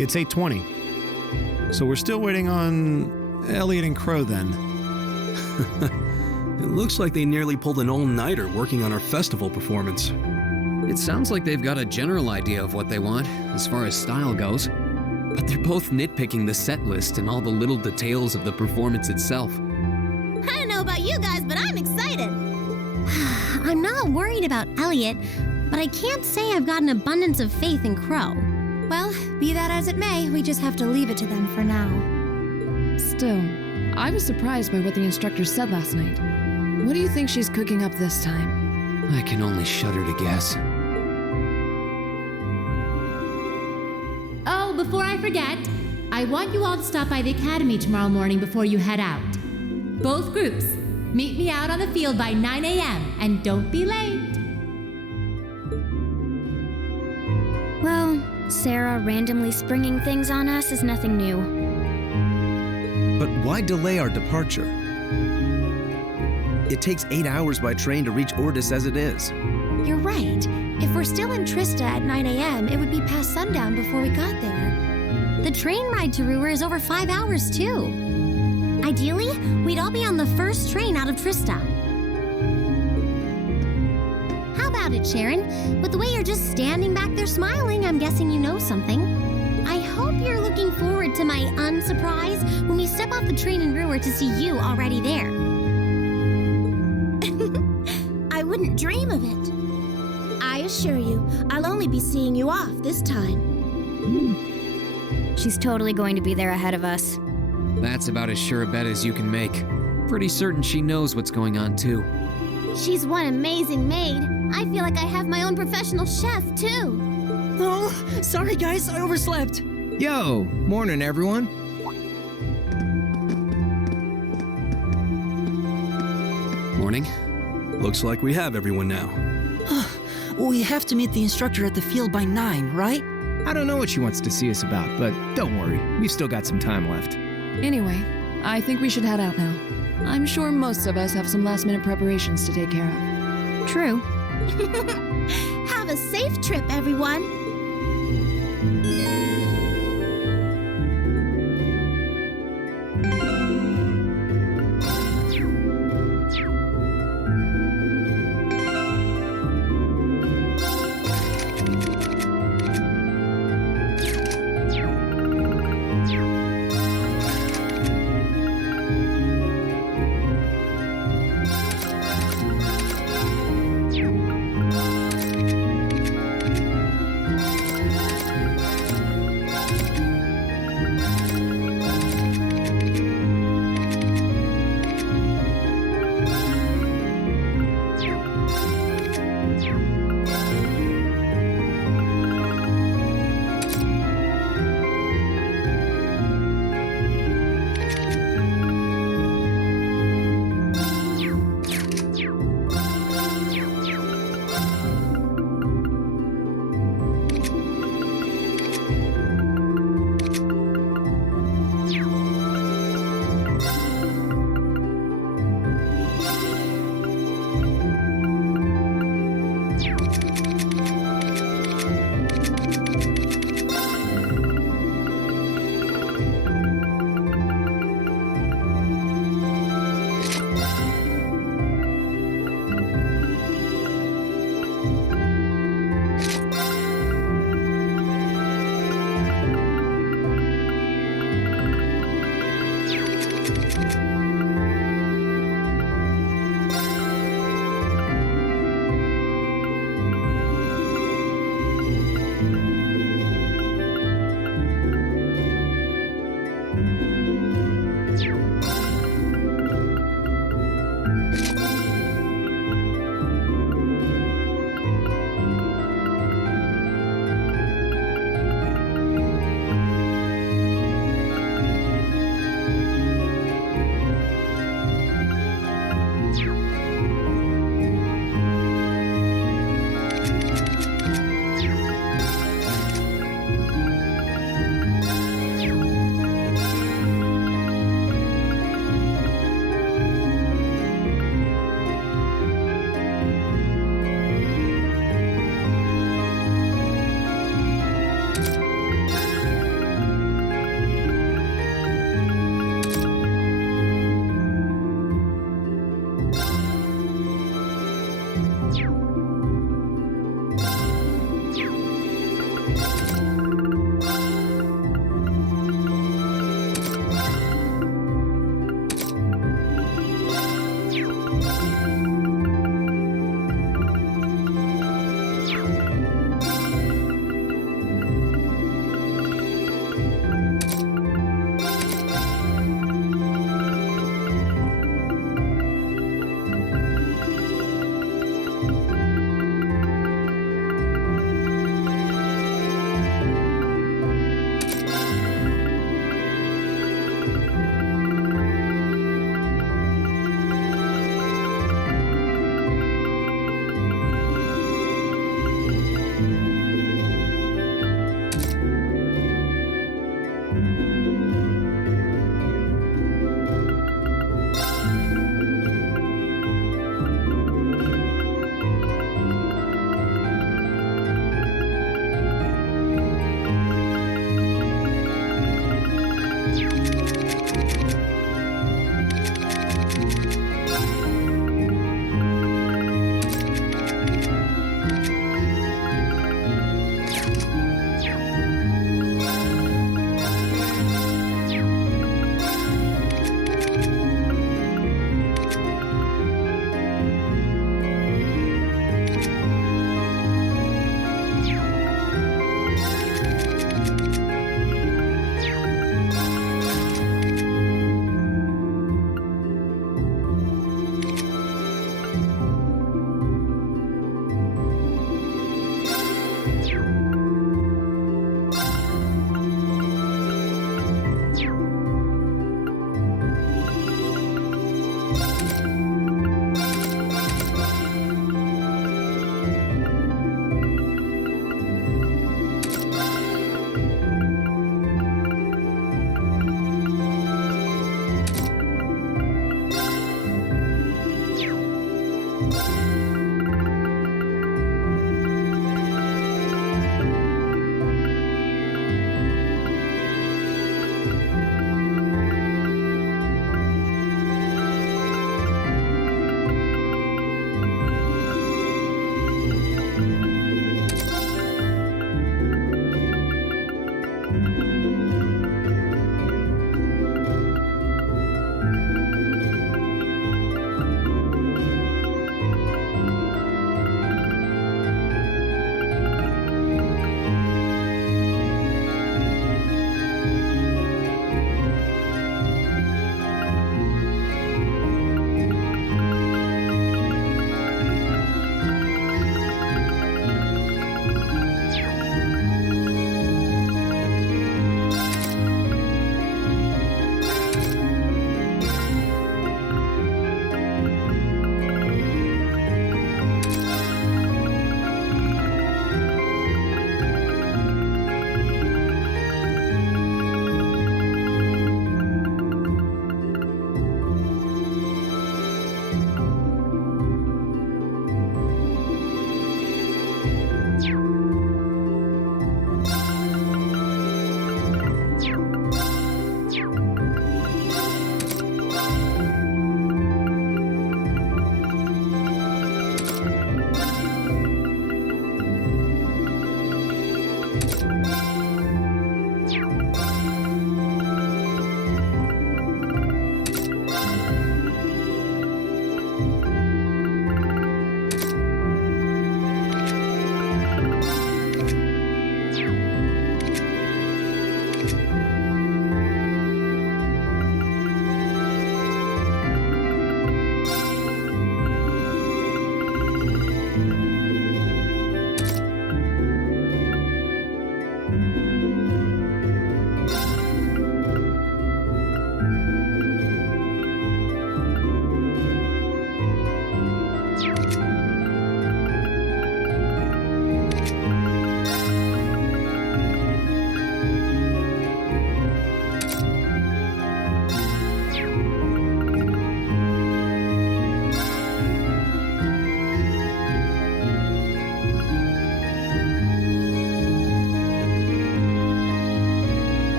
It's 8:20. So we're still waiting on Elliot and Crow then. It looks like they nearly pulled an all-nighter working on our festival performance. It sounds like they've got a general idea of what they want, as far as style goes. But they're both nitpicking the set list and all the little details of the performance itself. I don't know about you guys, but I'm excited. I'm not worried about Elliot, but I can't say I've got an abundance of faith in Crow. Well, be that as it may, we just have to leave it to them for now. Still, I was surprised by what the instructor said last night. What do you think she's cooking up this time? I can only shudder to guess. Oh, before I forget, I want you all to stop by the academy tomorrow morning before you head out. Both groups, meet me out on the field by 9 a.m. and don't be late. Well, Sarah randomly springing things on us is nothing new. But why delay our departure? It takes 8 hours by train to reach Ordis as it is. You're right. If we're still in Trista at 9 a.m., it would be past sundown before we got there. The train ride to Ruhr is over 5 hours, too. Ideally, we'd all be on the first train out of Trista. How about it, Sharon? With the way you're just standing back there smiling, I'm guessing you know something. I hope you're looking forward to my unsurprise when we step off the train in Ruhr to see you already there. I wouldn't dream of it. I assure you, I'll only be seeing you off this time. She's totally going to be there ahead of us. That's about as sure a bet as you can make. Pretty certain she knows what's going on, too. She's one amazing maid. I feel like I have my own professional chef, too. Oh, sorry guys, I overslept. Yo, morning everyone. Morning. Looks like we have everyone now. We have to meet the instructor at the field by 9, right? I don't know what she wants to see us about, but don't worry, we've still got some time left. Anyway, I think we should head out now. I'm sure most of us have some last-minute preparations to take care of. True. Have a safe trip, everyone.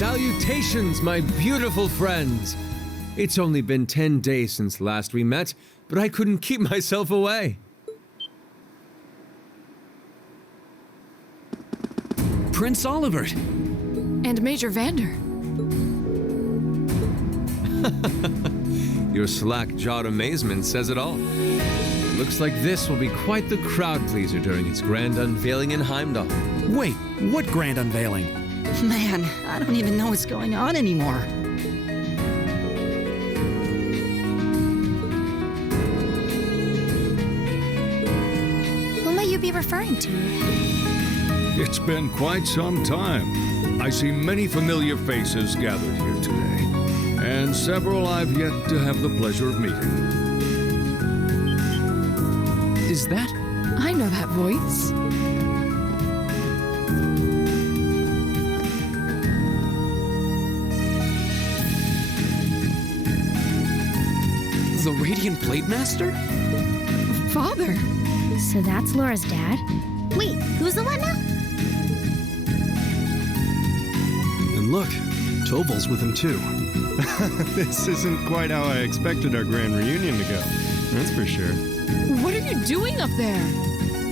Salutations, my beautiful friends! It's only been 10 days since last we met, but I couldn't keep myself away. Prince Olivert! And Major Vander. Your slack-jawed amazement says it all. Looks like this will be quite the crowd-pleaser during its grand unveiling in Heimdall. Wait, what grand unveiling? Man, I don't even know what's going on anymore. Who might you be referring to? It's been quite some time. I see many familiar faces gathered here today, and several I've yet to have the pleasure of meeting. Is that? I know that voice. The Radiant Plate Master? Father. So that's Laura's dad. Wait, who's the what now? And look, Toval's with him too. This isn't quite how I expected our grand reunion to go. That's for sure. What are you doing up there?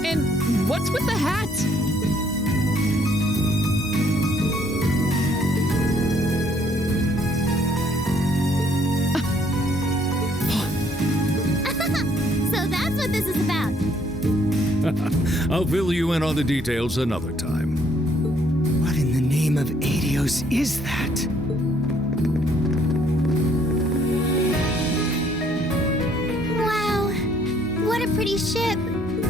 And what's with the hat? So that's what this is about. I'll fill you in on the details another time. What in the name of Adios is that? Wow, what a pretty ship.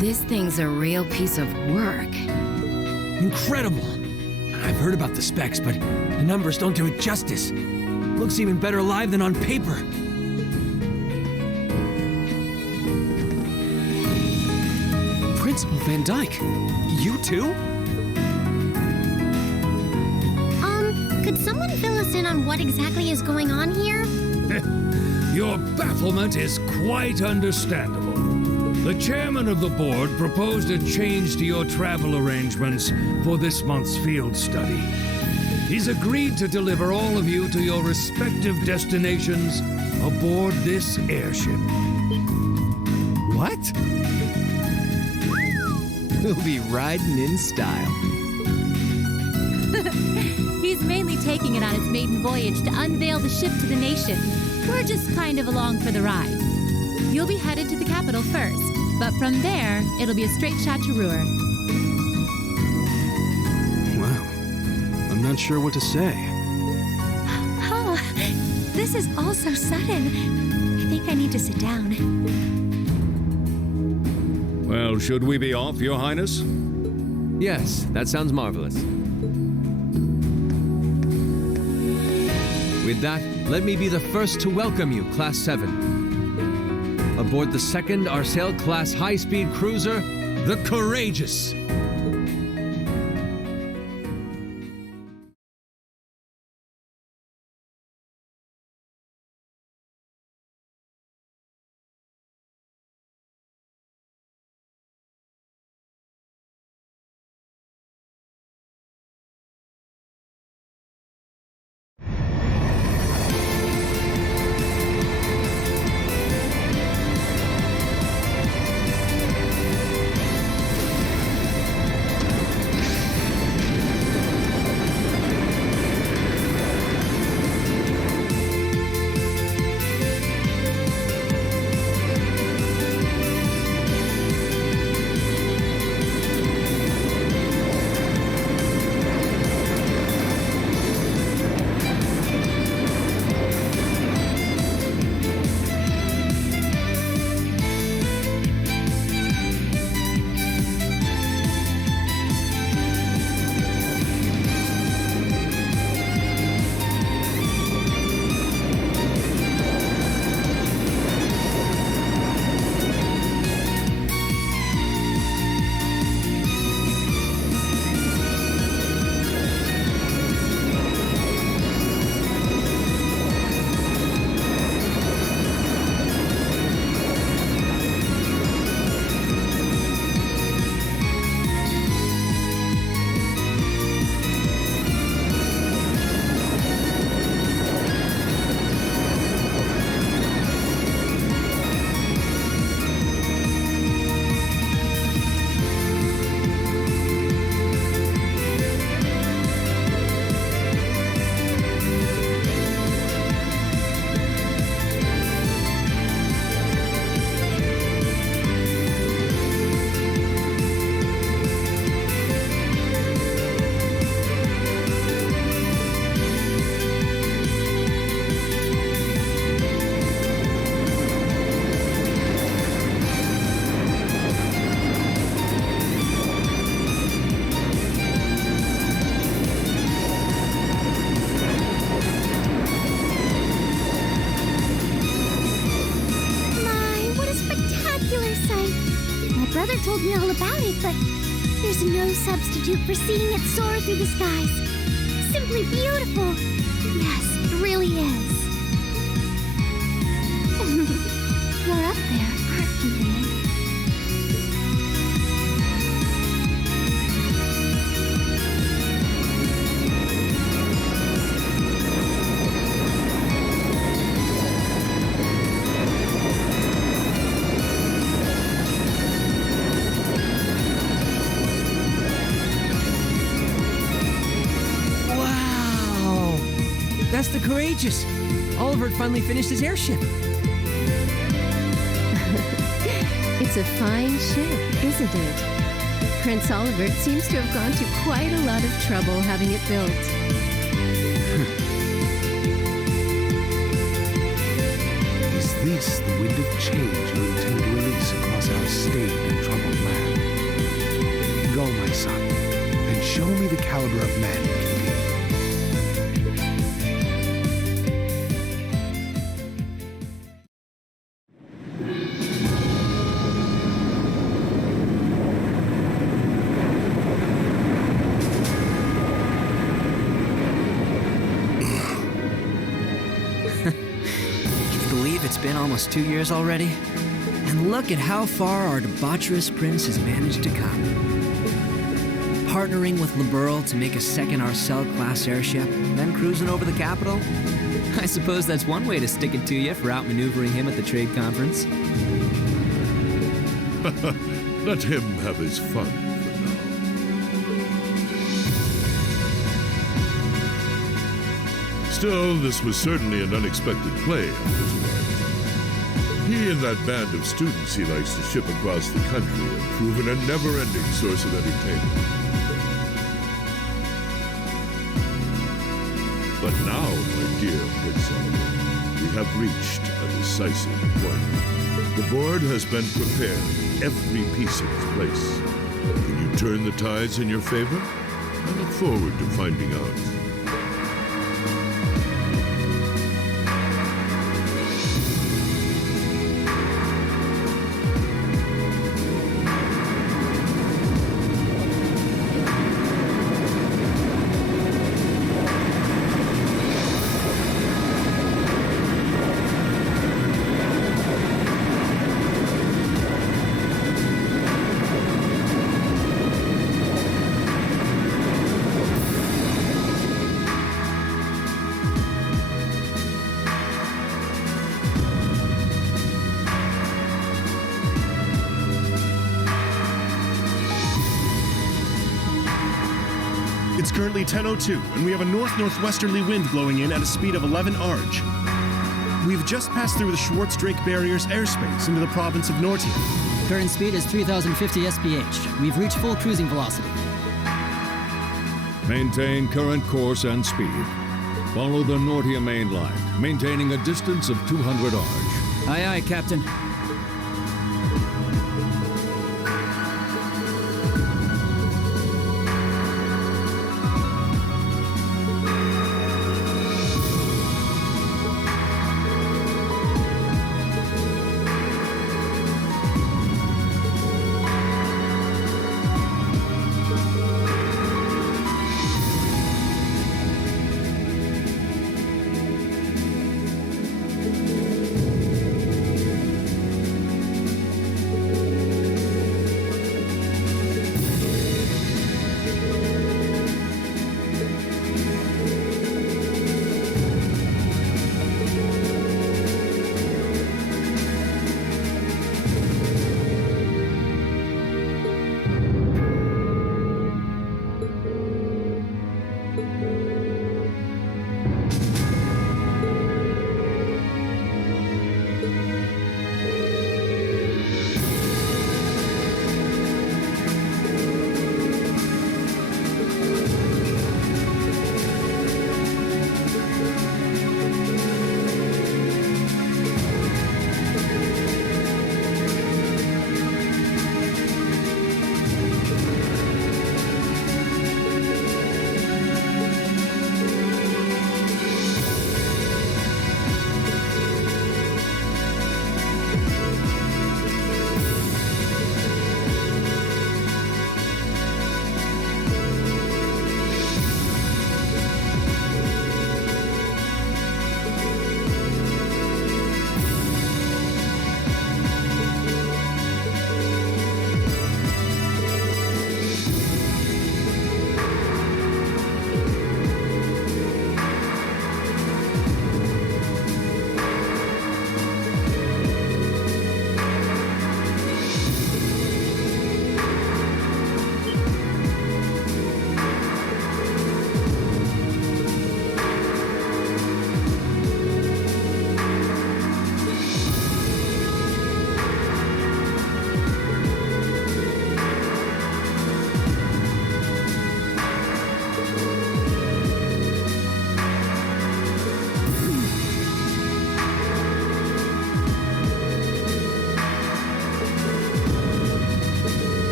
This thing's a real piece of work. Incredible! I've heard about the specs, but the numbers don't do it justice. Looks even better live than on paper. Principal Van Dyke, you too? Could someone fill us in on what exactly is going on here? Your bafflement is quite understandable. The chairman of the board proposed a change to your travel arrangements for this month's field study. He's agreed to deliver all of you to your respective destinations aboard this airship. What? We'll be riding in style. He's mainly taking it on its maiden voyage to unveil the ship to the nation. We're just kind of along for the ride. You'll be headed to the capital first, but from there, it'll be a straight shot to Ruhr. Wow. I'm not sure what to say. Oh, this is all so sudden. I think I need to sit down. Well, should we be off, Your Highness? Yes, that sounds marvelous. With that, let me be the first to welcome you, Class 7. Aboard the second Arcel-class high-speed cruiser, the Courageous. great, but there's no substitute for seeing it soar through the skies. Simply beautiful. Yes, it really is. You're up there, aren't you, Rean? That's the Courageous. Oliver finally finished his airship. It's a fine ship, isn't it? Prince Oliver seems to have gone to quite a lot of trouble having it built. Is this the wind of change you intend to release across our stained and troubled land? Go, my son, and show me the caliber of man you can be. It's been almost 2 years already, and look at how far our debaucherous prince has managed to come. Partnering with Liberl to make a second Arcel-class airship, then cruising over the capital? I suppose that's one way to stick it to you for outmaneuvering him at the trade conference. Let him have his fun for now. Still, this was certainly an unexpected play on his part. He and that band of students he likes to ship across the country have proven a never-ending source of entertainment. But now, my dear Prince Oliver, we have reached a decisive point. The board has been prepared, every piece in its place. Can you turn the tides in your favor? I look forward to finding out. It's currently 10:02, and we have a north-northwesterly wind blowing in at a speed of 11 Arj. We've just passed through the Schwarz-Drake barrier's airspace into the province of Nortia. Current speed is 3,050 SPH. We've reached full cruising velocity. Maintain current course and speed. Follow the Nortia main line, maintaining a distance of 200 Arj. Aye, aye, Captain.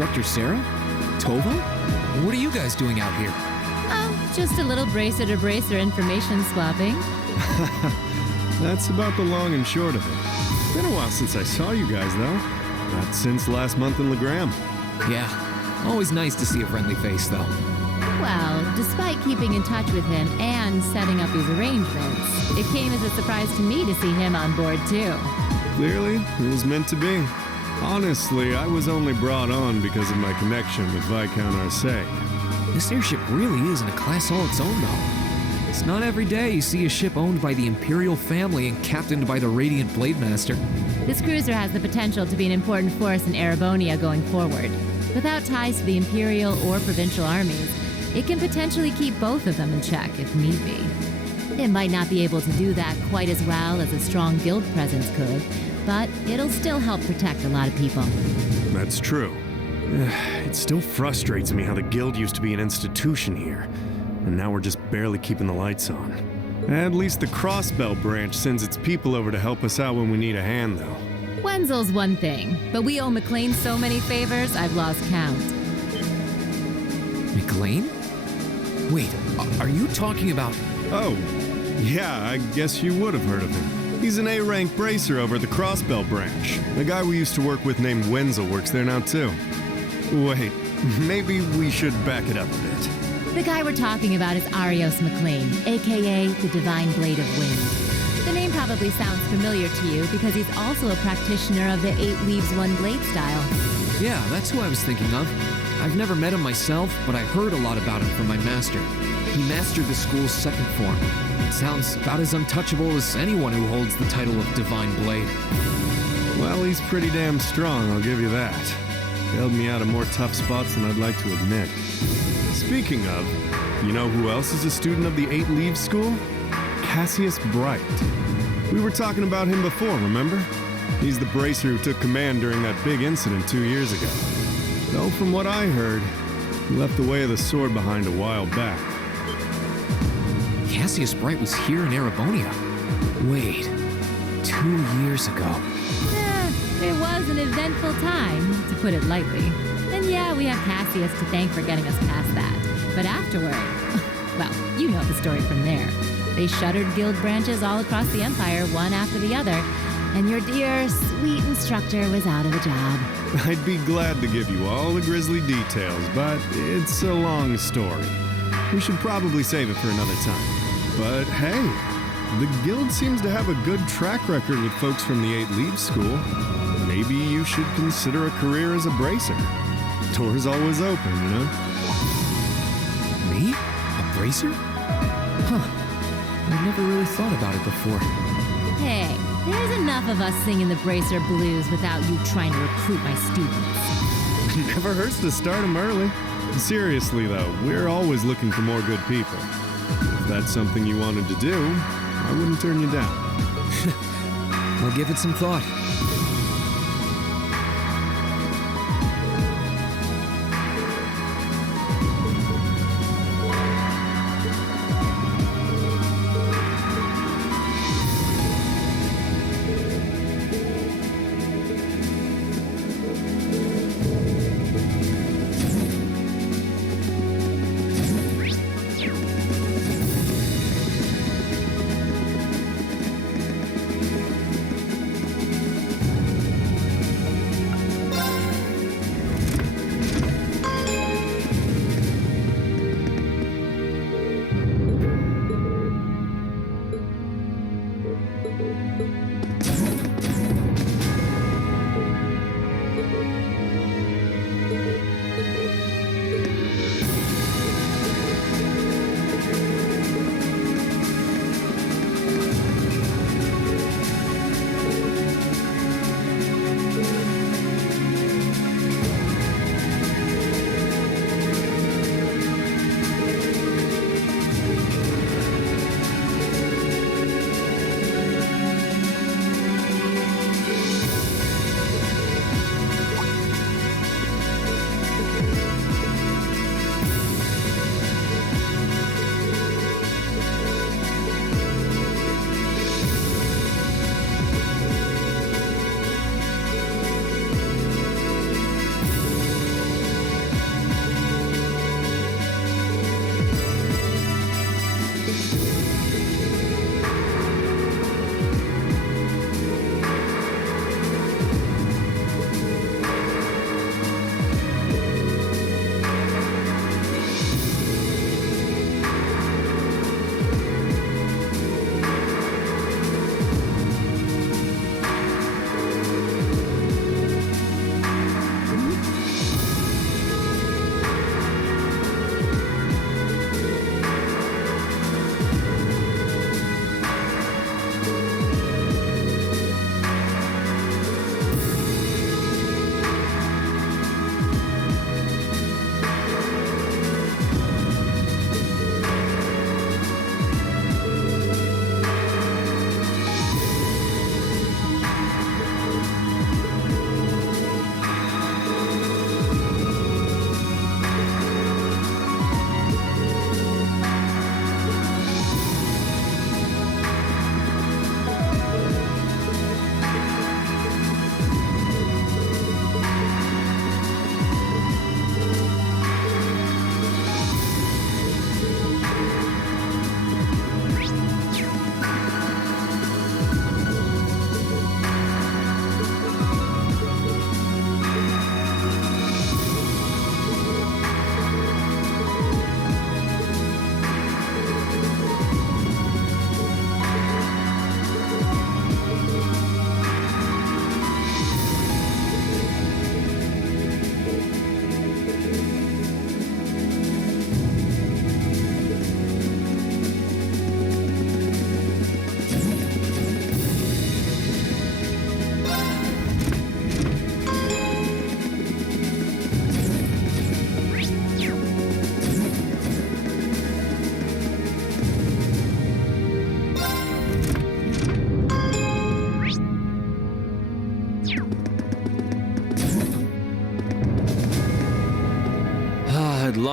Instructor Sarah? Tova? What are you guys doing out here? Oh, just a little bracer-to-bracer information swapping. That's about the long and short of it. Been a while since I saw you guys, though. Not since last month in Legram. Yeah, always nice to see a friendly face, though. Well, despite keeping in touch with him and setting up these arrangements, it came as a surprise to me to see him on board, too. Clearly, it was meant to be. Honestly, I was only brought on because of my connection with Viscount Arcee. This airship really is in a class all its own, though. It's not every day you see a ship owned by the Imperial family and captained by the Radiant Blademaster. This cruiser has the potential to be an important force in Erebonia going forward. Without ties to the Imperial or provincial armies, it can potentially keep both of them in check if need be. It might not be able to do that quite as well as a strong guild presence could, but it'll still help protect a lot of people. That's true. It still frustrates me how the guild used to be an institution here, and now we're just barely keeping the lights on. At least the Crossbell branch sends its people over to help us out when we need a hand, though. Wenzel's one thing, but we owe McLean so many favors, I've lost count. McLean? Wait, are you talking about... Oh, yeah, I guess you would have heard of him. He's an A-rank bracer over at the Crossbell branch. The guy we used to work with named Wenzel works there now, too. Wait, maybe we should back it up a bit. The guy we're talking about is Arios McLean, aka the Divine Blade of Wind. The name probably sounds familiar to you because he's also a practitioner of the 8 Leaves 1 Blade style. Yeah, that's who I was thinking of. I've never met him myself, but I heard a lot about him from my master. He mastered the school's second form. Sounds about as untouchable as anyone who holds the title of Divine Blade. Well, he's pretty damn strong, I'll give you that. Bailed me out of more tough spots than I'd like to admit. Speaking of, you know who else is a student of the 8 Leaves School? Cassius Bright. We were talking about him before, remember? He's the bracer who took command during that big incident 2 years ago. Though from what I heard, he left the way of the sword behind a while back. Cassius Bright was here in Erebonia. Wait, 2 years ago. It was an eventful time, to put it lightly. And yeah, we have Cassius to thank for getting us past that. But afterward, well, you know the story from there. They shuttered guild branches all across the Empire, one after the other, and your dear, sweet instructor was out of a job. I'd be glad to give you all the grisly details, but it's a long story. We should probably save it for another time. But hey, the guild seems to have a good track record with folks from the 8 Leaves School. Maybe you should consider a career as a bracer. Door's always open, you know? Me? A bracer? Huh. I never really thought about it before. Hey, there's enough of us singing the bracer blues without you trying to recruit my students. Never hurts to start them early. Seriously, though, we're always looking for more good people. If that's something you wanted to do, I wouldn't turn you down. I'll give it some thought.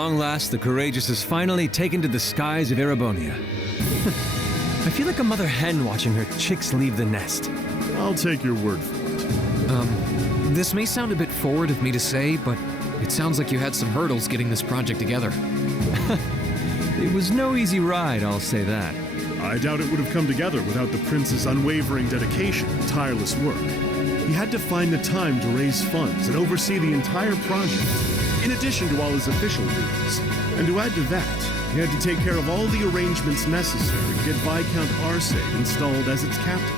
long last, the Courageous has finally taken to the skies of Erebonia. I feel like a mother hen watching her chicks leave the nest. I'll take your word for it. This may sound a bit forward of me to say, but it sounds like you had some hurdles getting this project together. It was no easy ride, I'll say that. I doubt it would have come together without the prince's unwavering dedication and tireless work. He had to find the time to raise funds and oversee the entire project, in addition to all his official duties. And to add to that, he had to take care of all the arrangements necessary to get Viscount Arcade installed as its captain.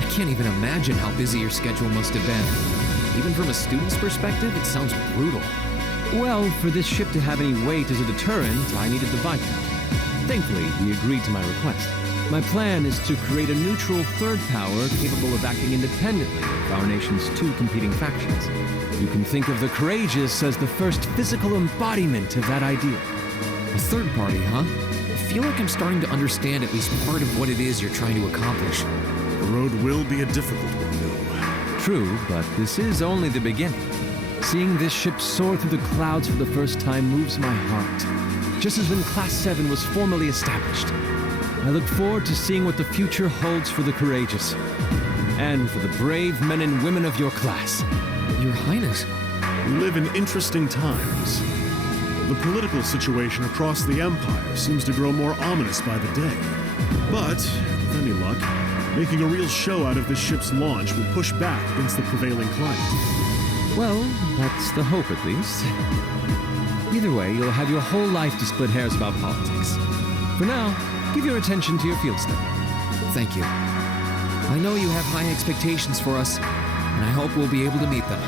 I can't even imagine how busy your schedule must have been. Even from a student's perspective, it sounds brutal. Well, for this ship to have any weight as a deterrent, I needed the Viscount. Thankfully, he agreed to my request. My plan is to create a neutral third power capable of acting independently of our nation's two competing factions. You can think of the Courageous as the first physical embodiment of that idea. A third party, huh? I feel like I'm starting to understand at least part of what it is you're trying to accomplish. The road will be a difficult one, though. True, but this is only the beginning. Seeing this ship soar through the clouds for the first time moves my heart, just as when Class 7 was formally established. I look forward to seeing what the future holds for the Courageous, and for the brave men and women of your class. Your Highness. We live in interesting times. The political situation across the Empire seems to grow more ominous by the day. But, with any luck, making a real show out of this ship's launch will push back against the prevailing climate. Well, that's the hope at least. Either way, you'll have your whole life to split hairs about politics. For now, give your attention to your field study. Thank you. I know you have high expectations for us, and I hope we'll be able to meet them.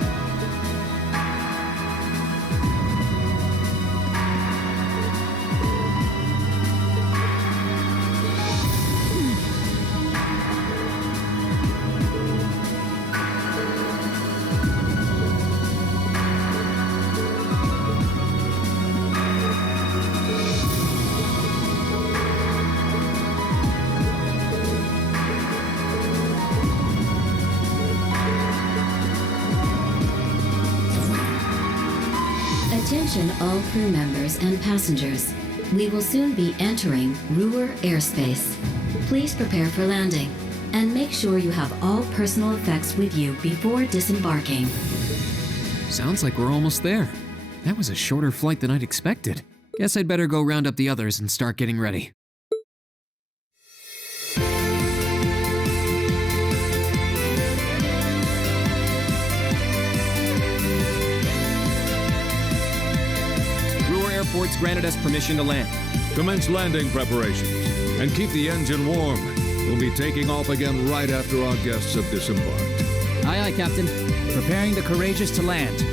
Attention all crew members and passengers. We will soon be entering Ruhr airspace. Please prepare for landing, and make sure you have all personal effects with you before disembarking. Sounds like we're almost there. That was a shorter flight than I'd expected. Guess I'd better go round up the others and start getting ready. Airport's granted us permission to land. Commence landing preparations, and keep the engine warm. We'll be taking off again right after our guests have disembarked. Aye, aye, Captain. Preparing the Courageous to land.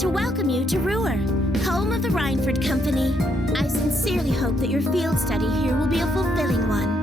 to welcome you to Ruhr, home of the Reinford Company. I sincerely hope that your field study here will be a fulfilling one.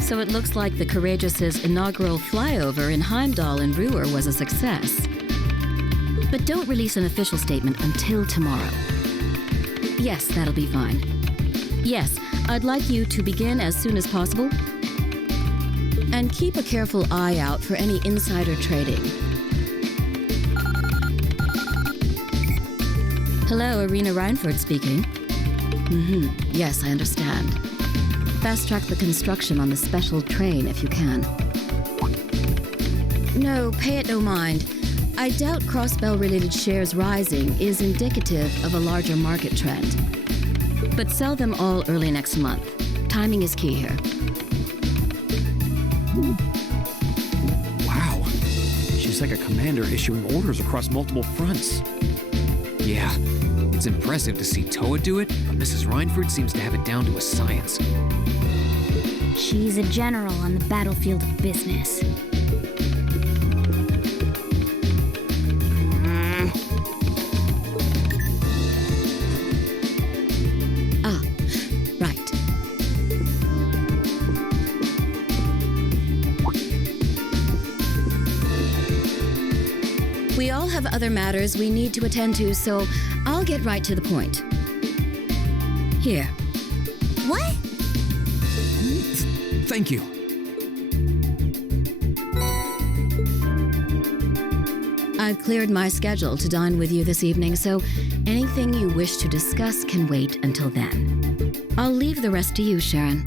So it looks like the Courageous' inaugural flyover in Heimdall and Ruhr was a success. But don't release an official statement until tomorrow. Yes, that'll be fine. Yes, I'd like you to begin as soon as possible. And keep a careful eye out for any insider trading. Hello, Irina Reinford speaking. Yes, I understand. Fast-track the construction on the special train if you can. No, pay it no mind. I doubt Crossbell-related shares rising is indicative of a larger market trend. But sell them all early next month. Timing is key here. Wow. She's like a commander issuing orders across multiple fronts. Yeah, it's impressive to see Toa do it, but Mrs. Reinford seems to have it down to a science. She's a general on the battlefield of business. all have other matters we need to attend to, so I'll get right to the point. Here. What? Thank you. I've cleared my schedule to dine with you this evening, so anything you wish to discuss can wait until then. I'll leave the rest to you, Sharon.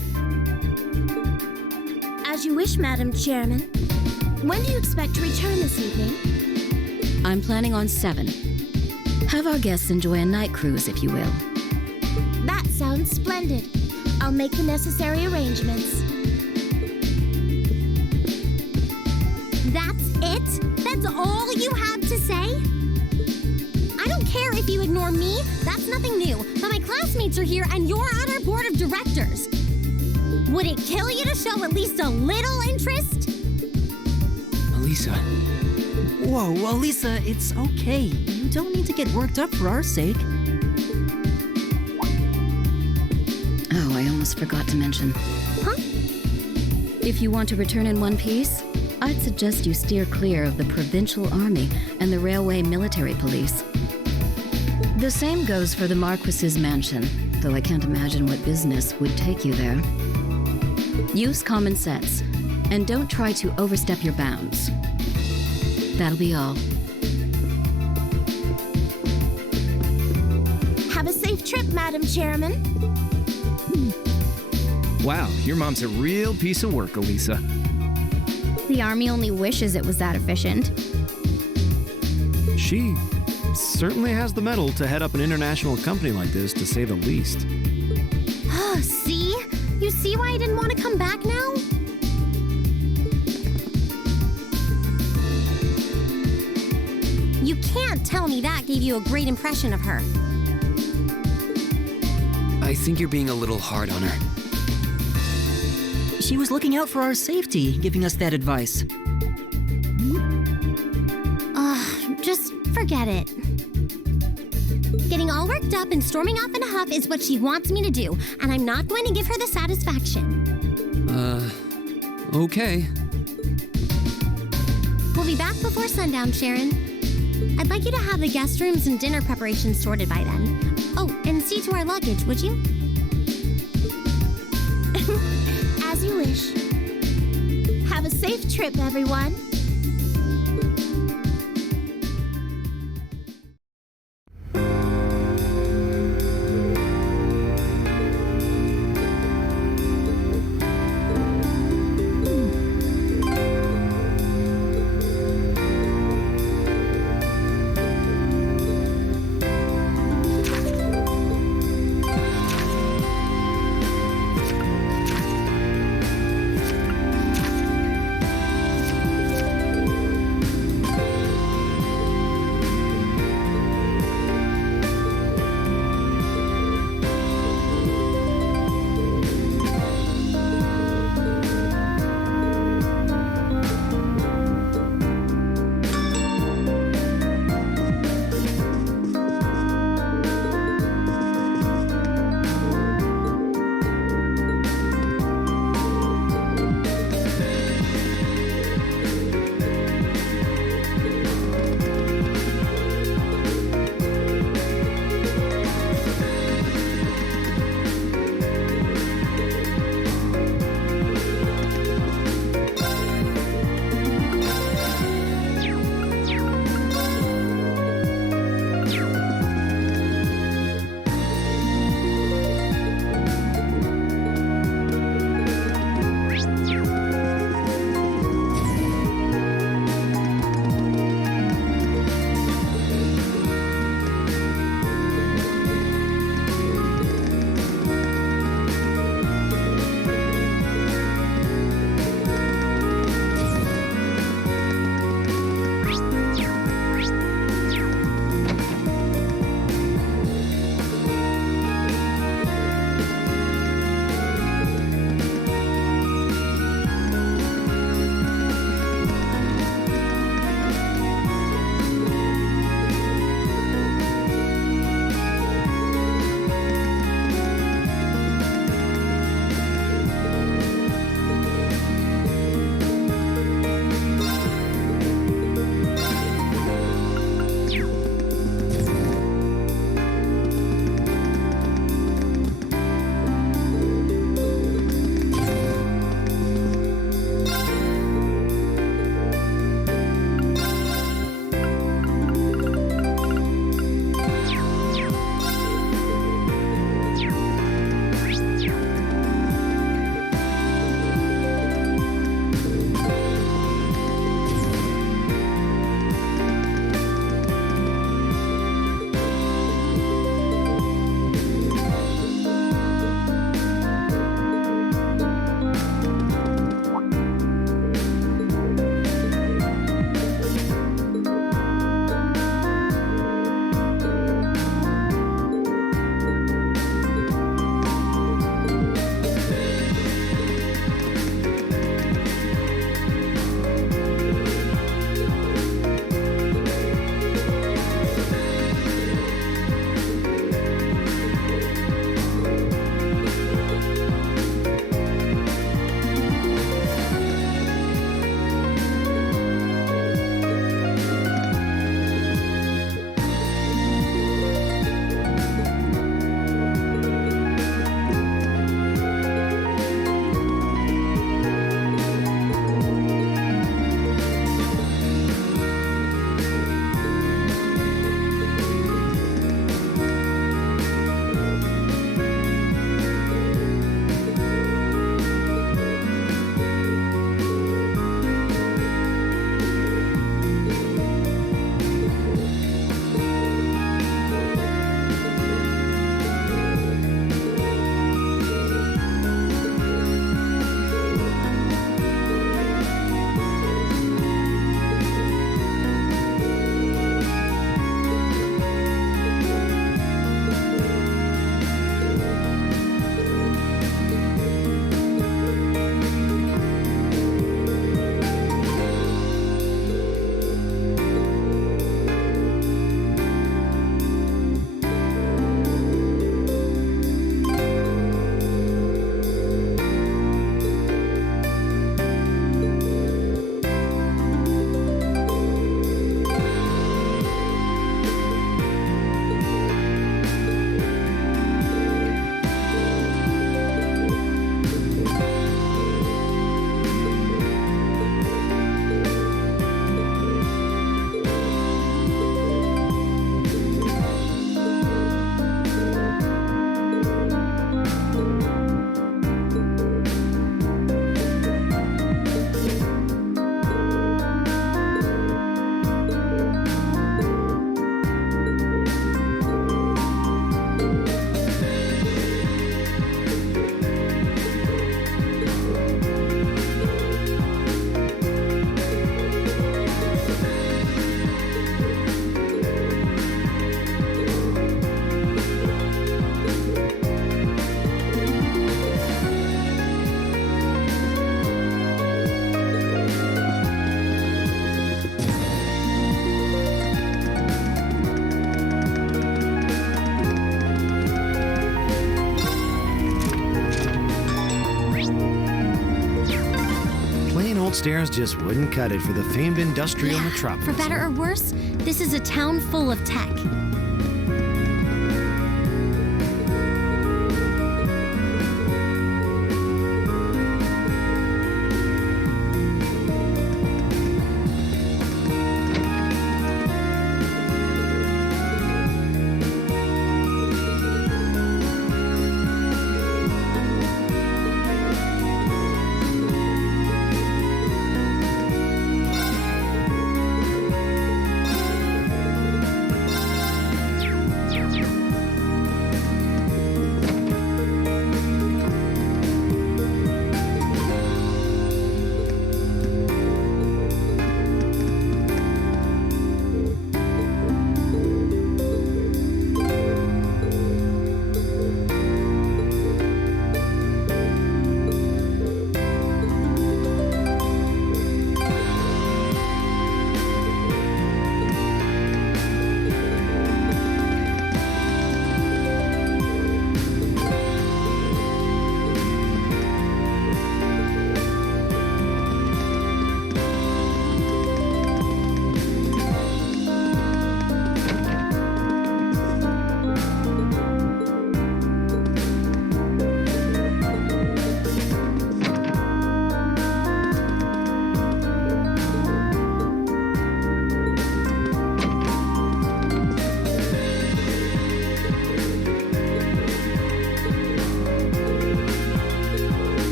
As you wish, Madam Chairman. When do you expect to return this evening? I'm planning on 7. Have our guests enjoy a night cruise, if you will. That sounds splendid. I'll make the necessary arrangements. That's it? That's all you have to say? I don't care if you ignore me, that's nothing new, but my classmates are here and you're on our board of directors. Would it kill you to show at least a little interest? Elisa. Whoa, Elisa, it's okay. You don't need to get worked up for our sake. Oh, I almost forgot to mention. Huh? If you want to return in one piece, I'd suggest you steer clear of the Provincial Army and the Railway Military Police. The same goes for the Marquis's mansion, though I can't imagine what business would take you there. Use common sense, and don't try to overstep your bounds. That'll be all. Have a safe trip, Madam Chairman. Wow, your mom's a real piece of work, Elisa. The Army only wishes it was that efficient. She certainly has the mettle to head up an international company like this, to say the least. Oh, see? You see why I didn't want to come back now? You can't tell me that gave you a great impression of her. I think you're being a little hard on her. She was looking out for our safety, giving us that advice. Just forget it. Getting all worked up and storming off in a huff is what she wants me to do, and I'm not going to give her the satisfaction. Okay. We'll be back before sundown, Sharon. I'd like you to have the guest rooms and dinner preparations sorted by then. Oh, and see to our luggage, would you? As you wish. Have a safe trip, everyone. old stairs just wouldn't cut it for the famed industrial metropolis. For better or worse, this is a town full of tech.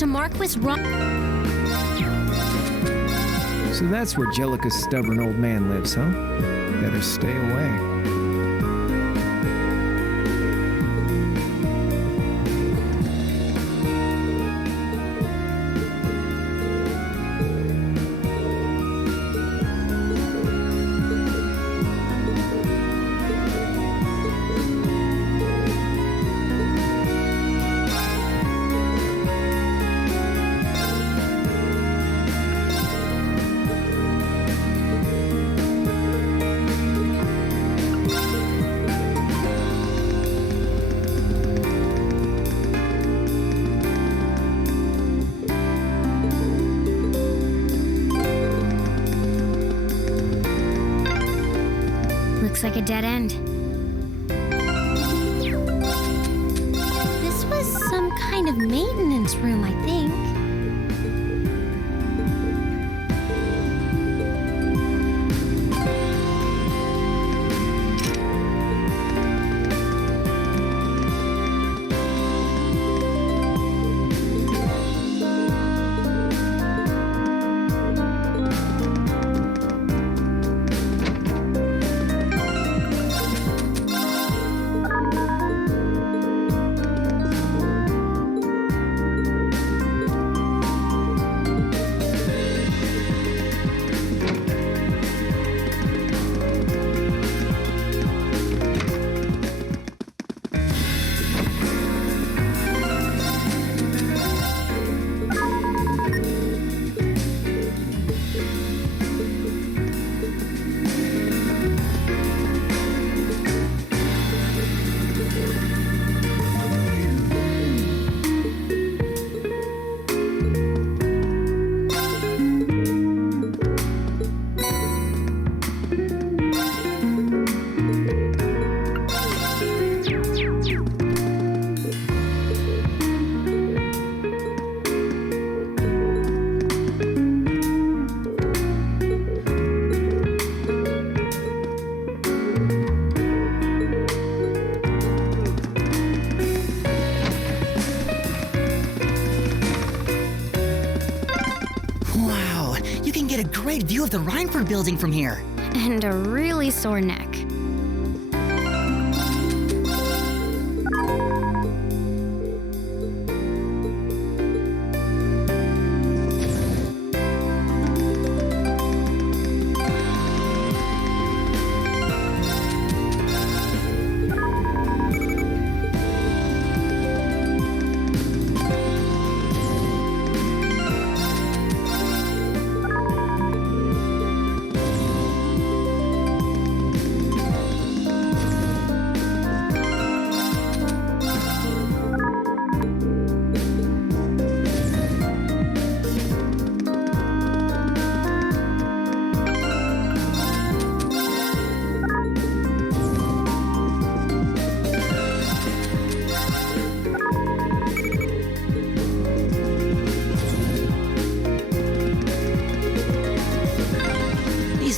to Marquis So that's where Jellica's stubborn old man lives, huh? Better stay away. Looks like a dead end. This was some kind of maintenance room, I think. A great view of the Rhineford building from here. And a really sore neck.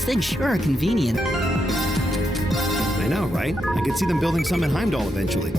Things sure are convenient. I know, right? I could see them building some in Heimdall eventually.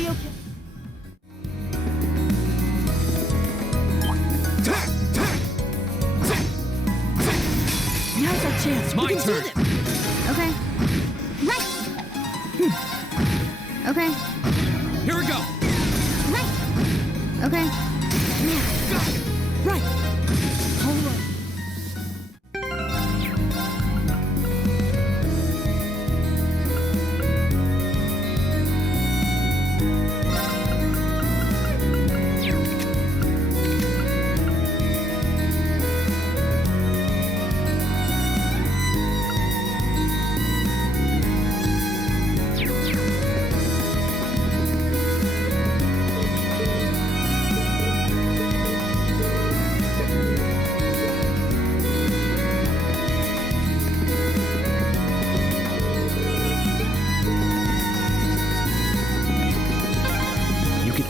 everybody okay? Now's our chance. My we can turn. do this. Okay. Right. Okay. Here we go. Right. Okay. Right. Hold on.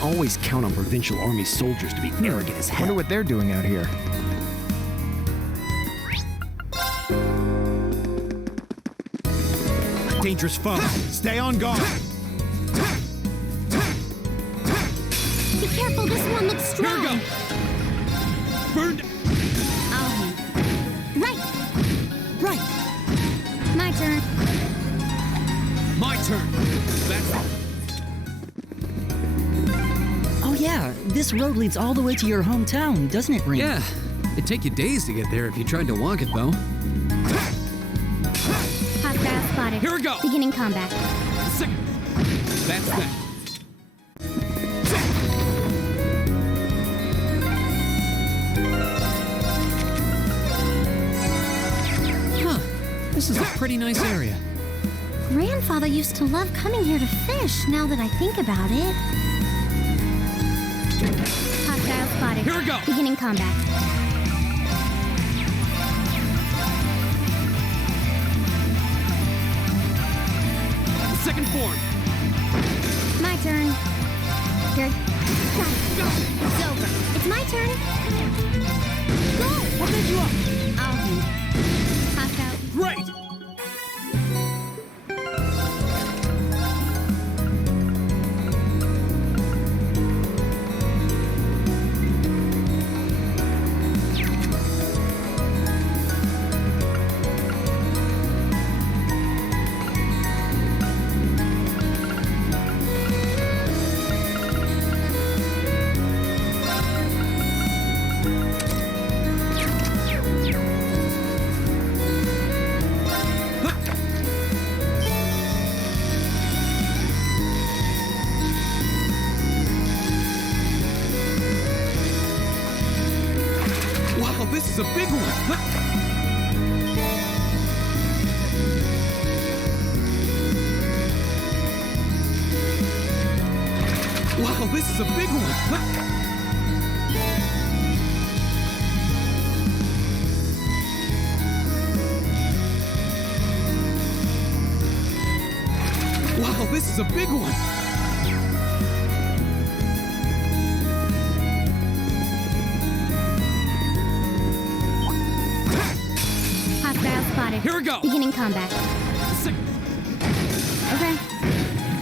Always count on provincial army soldiers to be arrogant as hell. Wonder what they're doing out here. Dangerous foe. Stay on guard. Be careful, this one looks strong. Here we go. Burned. Right. Right. My turn. My turn. That's Oh yeah, this road leads all the way to your hometown, doesn't it, Rean? Yeah. It'd take you days to get there if you tried to walk it, though. Hostile spotted. Here we go. Beginning combat. That's that. Huh. This is a pretty nice area. Grandfather used to love coming here to fish, now that I think about it. Hostile spotted. Here we go. Beginning combat. Second form. My turn. Here. It's over. It's my turn. Go! I'll pick you up. I'll handle. Hostile. Great. This is a big one. Wow, this is a big one. Wow, this is a big one. Spotted. Here we go. Beginning combat. Okay.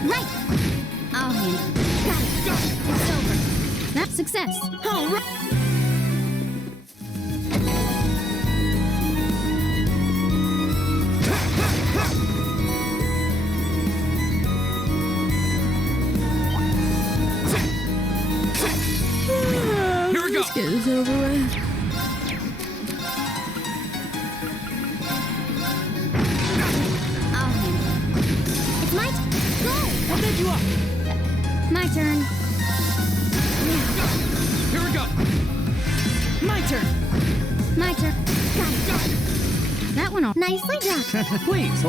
Right. I'll handle. Got it. Go. It's over. That's success. All right. Here we go. Let's get this over with. I'll pick you up. My turn. Here we go. My turn. My turn. Got it. That one all. Nicely done. Please.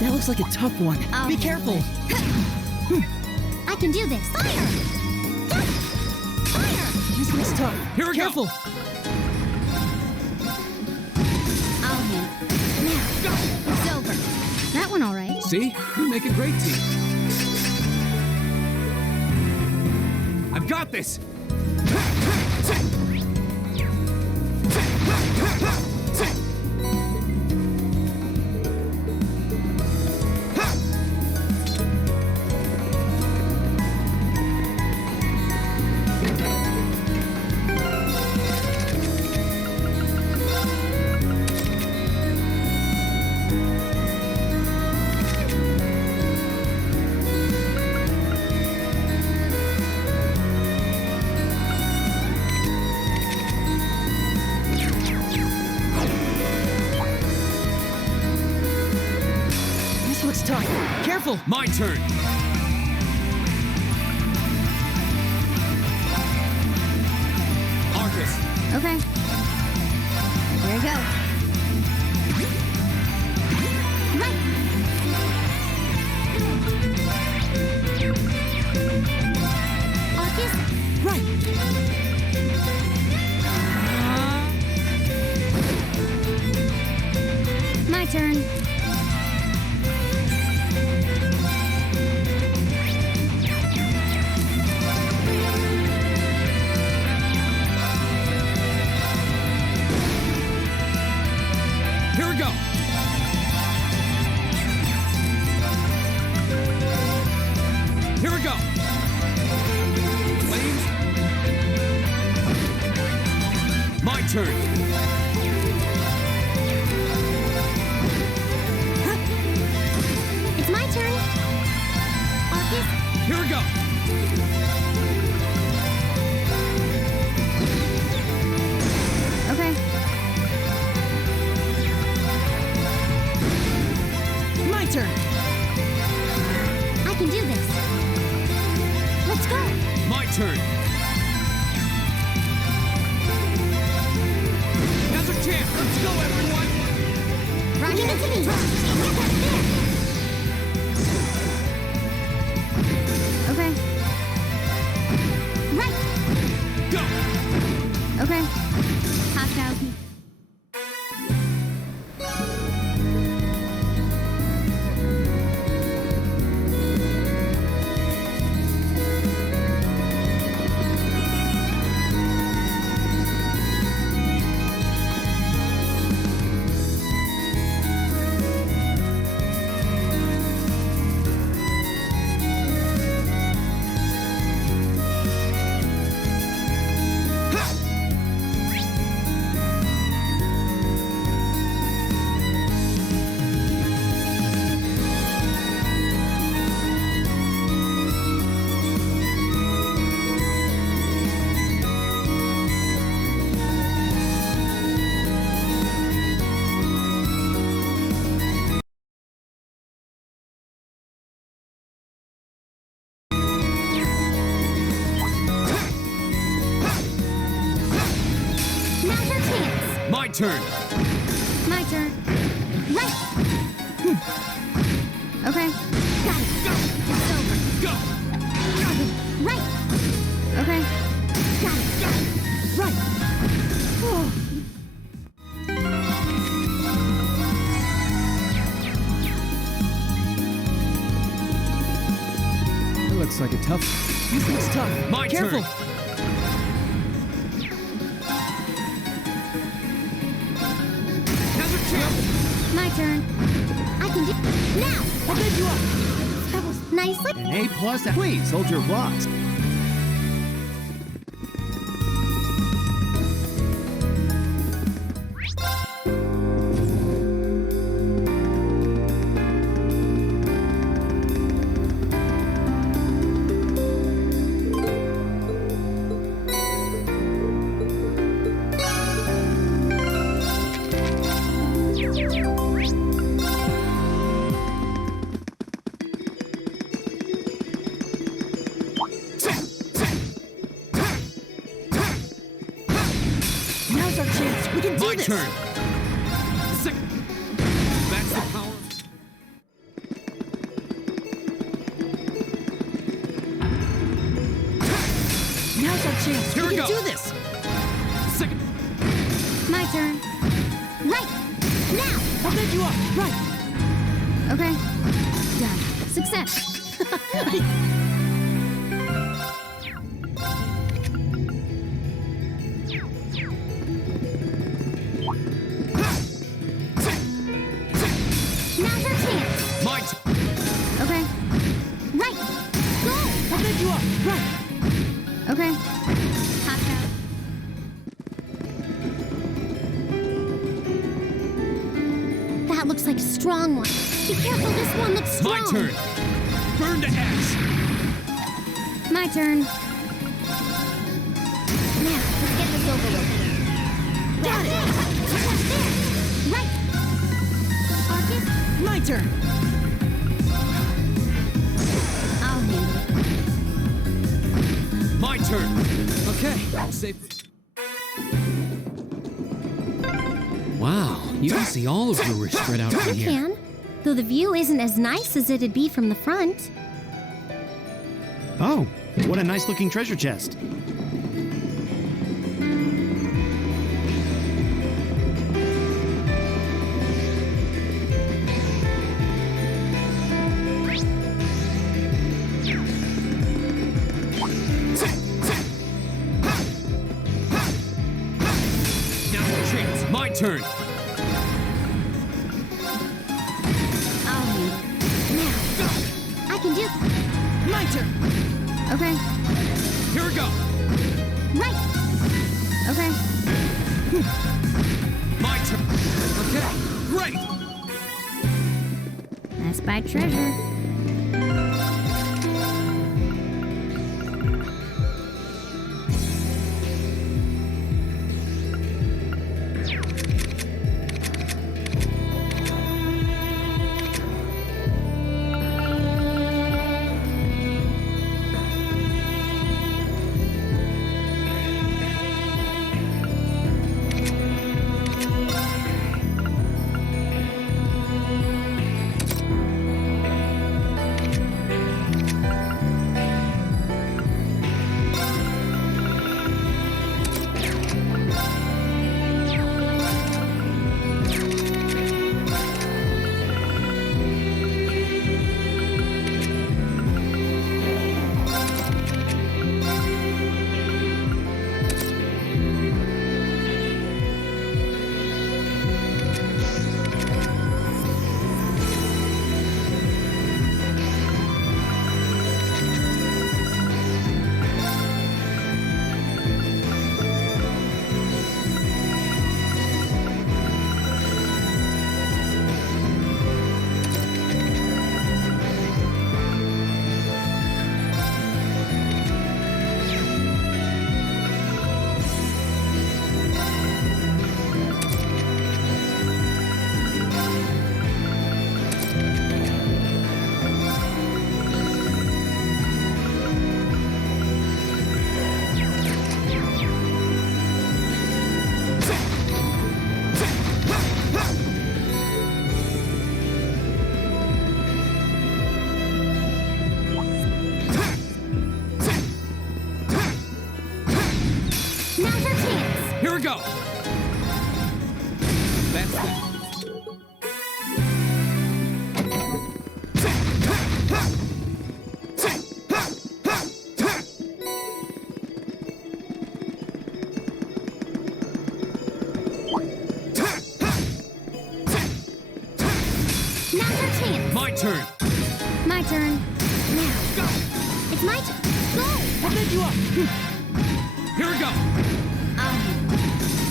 That looks like a tough one. Be careful. I can do this. Fire! Fire! This one's tough. Here we Careful. go. I'll handle. Now. It's over. That one all right. See? We make a great team. I've I've got this! Careful! My turn! Arcus! Okay. Here we go. Right! Arcus? Right! My turn. Here we go! Here we go! Flames? My turn! It's my turn. Arcus? Here we go! Okay. My turn! I can do this. Let's go. My turn! Now's our chance! Let's go, everyone! Give it to me. Okay. Right. Go! Okay. Hostile. My turn! My turn. Right. Okay. Got it. Go! It's over. Go! Right. Okay. Got it. Right. Oh. It looks like a tough... This looks tough. My Careful. turn! My turn. I can do now. I'll pick you up. That was nicely. An A+, please, hold your applause. Now's our chance. We can do My this. turn! That's the power. Now's our chance. Here we can go. do this. My turn. Right. Now. I'll pick you up. Right. Okay. Done. Success. Right. Okay. Hop out. That looks like a strong one. Be careful, this one looks strong. My turn. Burn to ash. My turn. Now, let's get this over with. Got it. There. Right. Arcus. My turn. I'll handle it. My turn. Okay, I'll save. Wow, you can see all of Brewer spread out I from here. can, though the view isn't as nice as it'd be from the front. Oh, what a nice looking treasure chest. My turn. I'll handle it. Now, I can do. My turn. Okay. Here we go. Right. Okay. My turn. Okay, great. Let's buy treasure. Here we go. That's that. My turn. My turn. Now. Go. It's my turn. Go. I'll make you up. Here we go.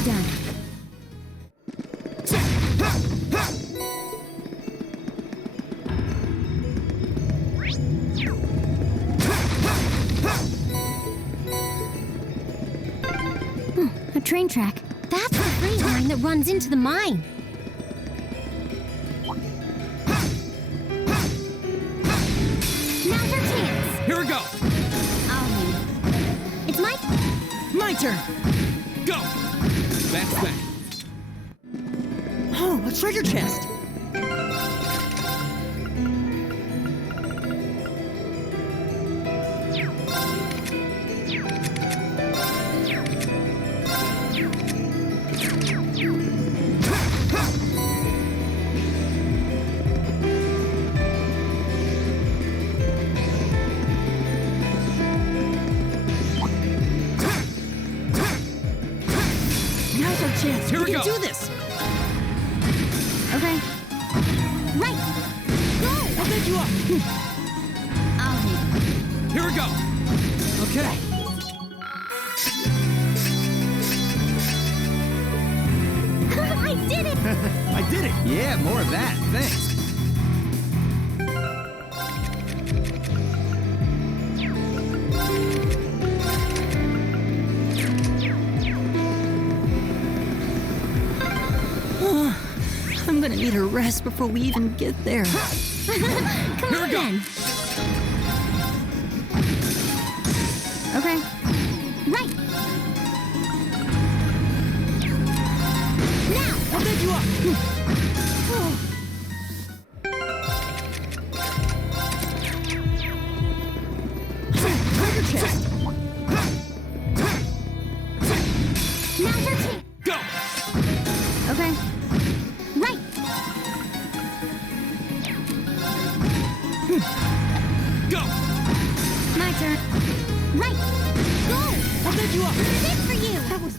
Done. A train track. That's the freight line that runs into the mine. Now's our chance. Here we go. I'll handle it. It's my turn. Go. That's that. Oh, a treasure chest. Now's our chance. Here we can go. do this. Okay. Right. Go. I'll make you up. I'll handle it. Here we go. Yeah, more of that. Thanks. I'm gonna need a rest before we even get there. Come on then. Okay. Right. Now. I'll take you up. Tiger chest. Now your team. Go. Okay. Right. Go. My turn. Right. Go. I'll take you up. This is it for you. That was...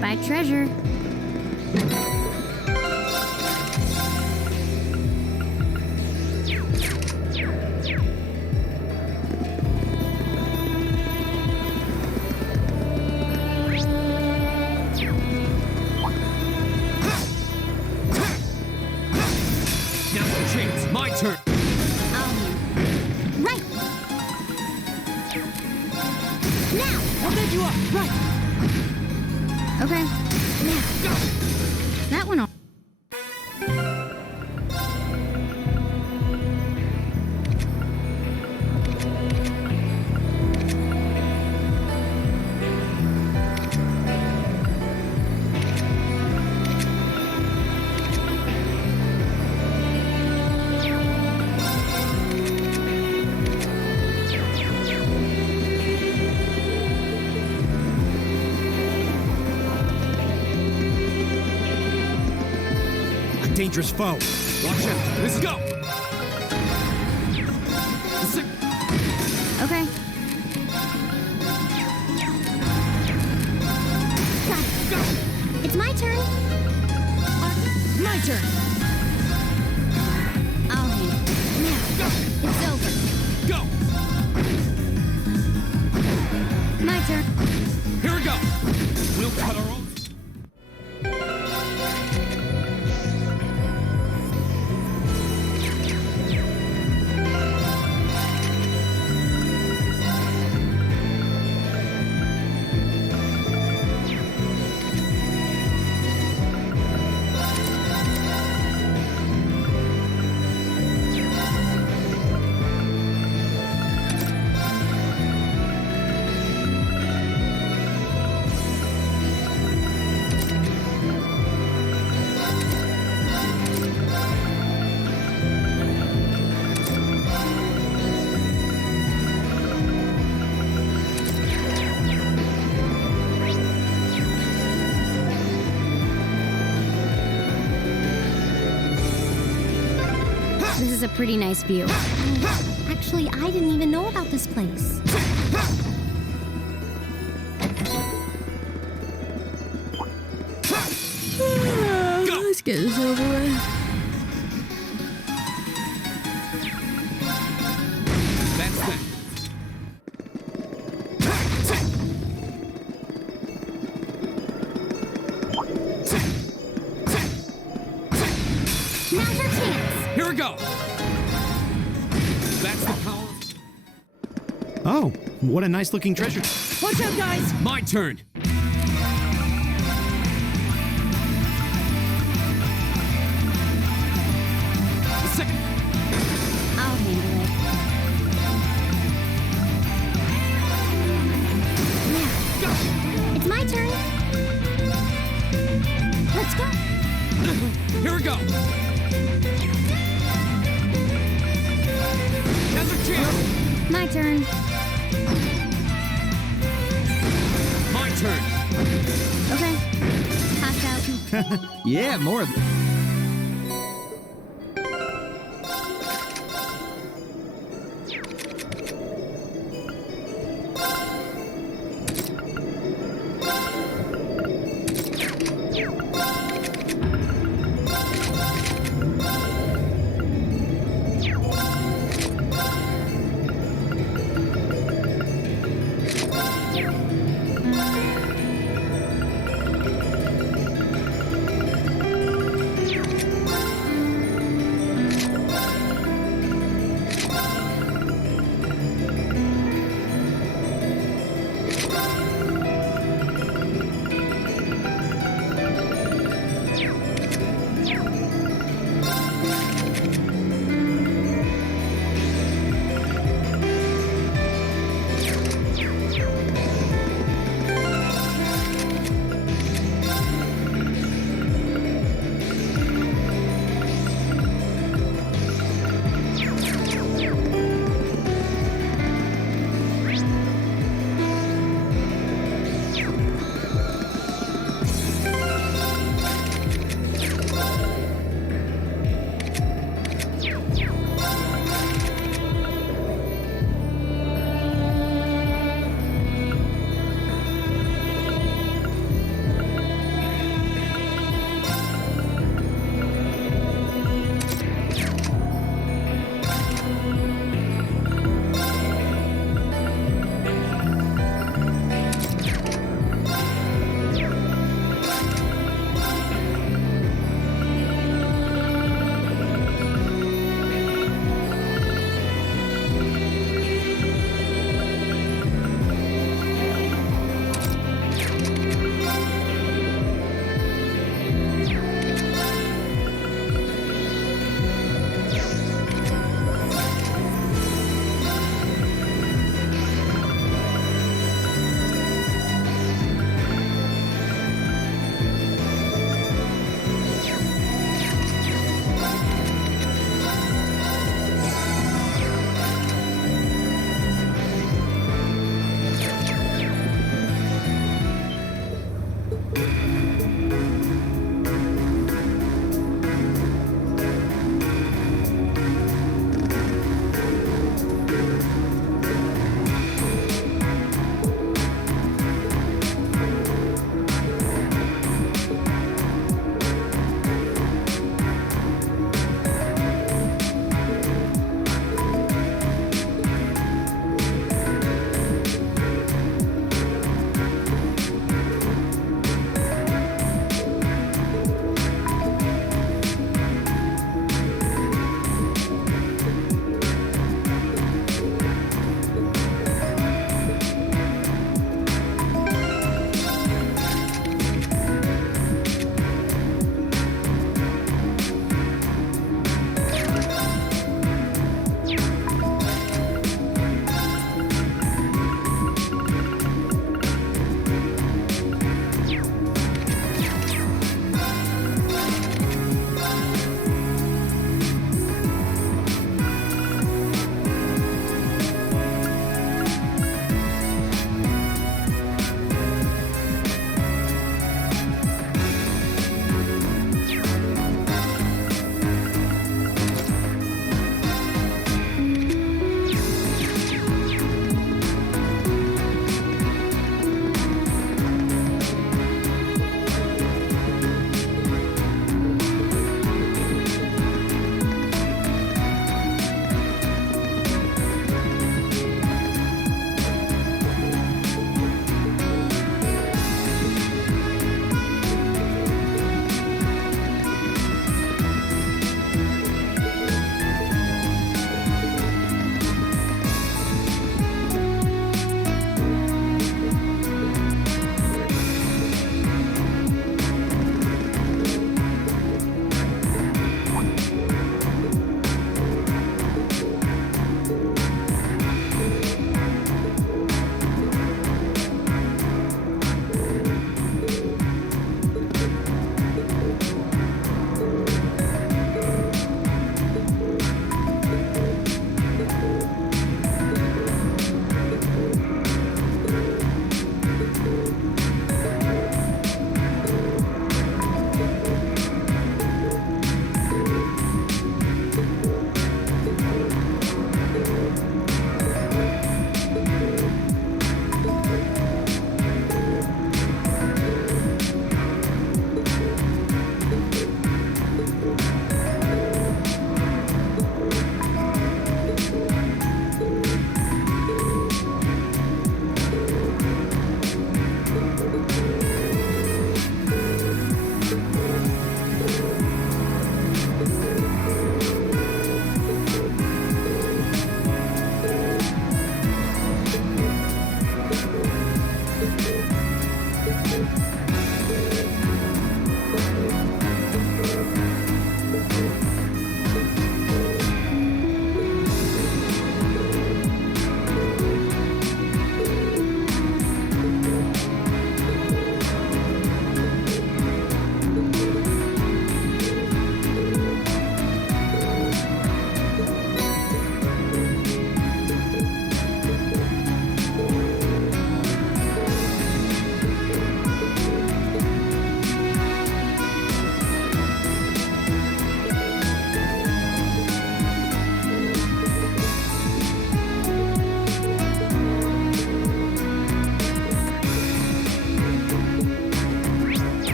By treasure. Now's the chance. My turn. Right. Now. I'll take you up. Right. Okay. Now. Go. That one on. Dangerous foe. Watch out. Let's go. Okay. Got it. It's my turn. turn. I'll handle it. Now, it's over. Go! My turn. Here we go! We'll cut our own... This is a pretty nice view. Actually, I didn't even know about this place. Let's get this over with. That's that. Now's our chance. Here we go! That's the power. Oh, what a nice looking treasure. Watch out, guys! My turn! A second. I'll handle it. Now, it's my turn. Let's go. Here we go! Now's our chance! My turn. My turn! Okay. Pass out. Yeah, more of it.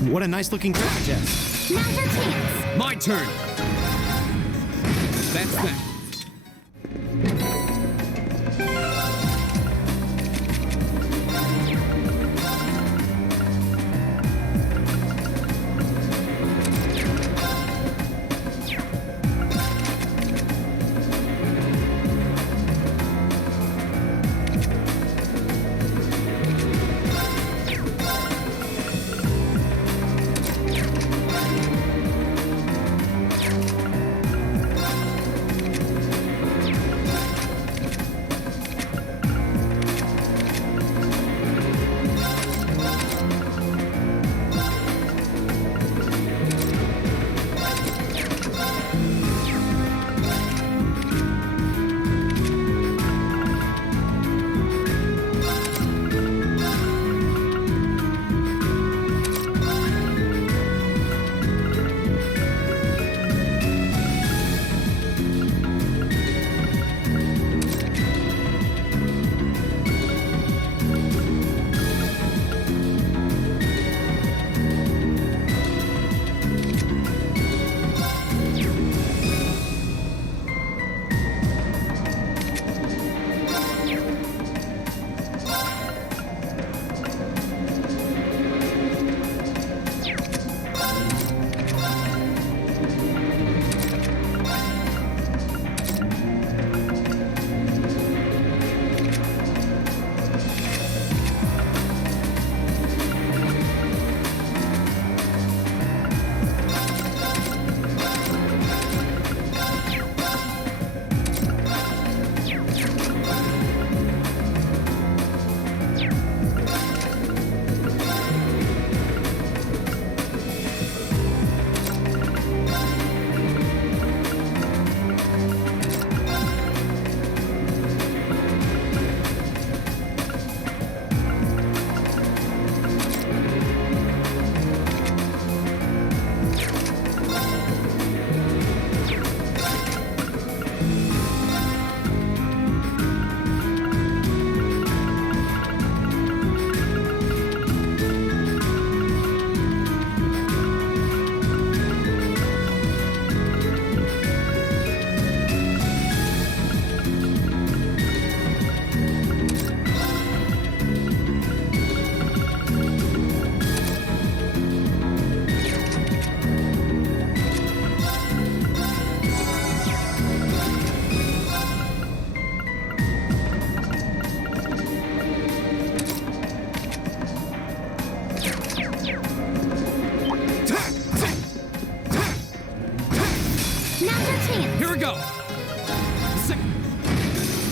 What a nice looking treasure chest. Now's your chance. My turn. That's that.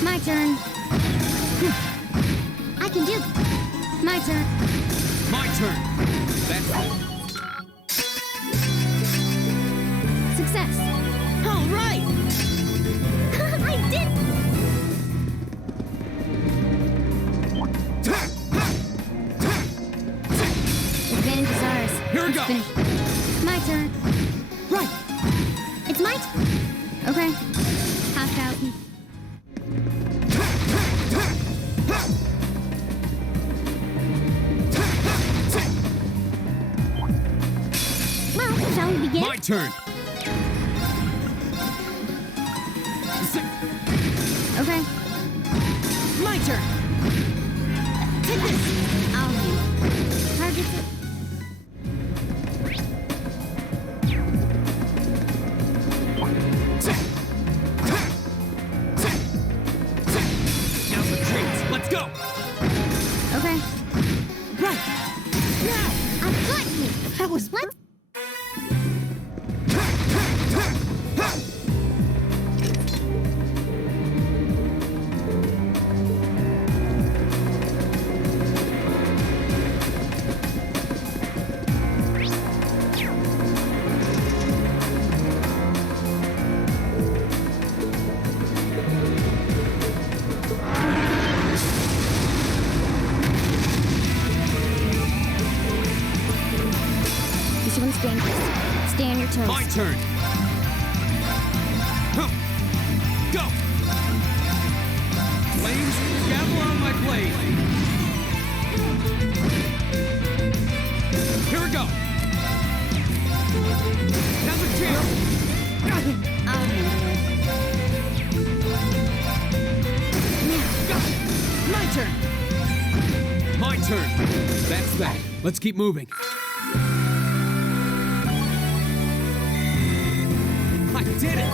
My turn. I can do. My turn. My turn. That's it. Success. All right. I did. Advantage is ours. Here we go. Finish. My turn. Right. It's my turn. Okay. Half out. Well, shall we begin? My turn. Okay. My turn. Take this. I'll do. Targets it. Now's the chance. Let's go. Okay. Right. Now. I've got you. That was what? This one's dangerous. Stay on your toes. My turn. Huh. Go. Flames, gather on my blade. Here we go. Now's a chance! I'll handle it. My turn! My turn! That's that. Let's keep moving. I did it!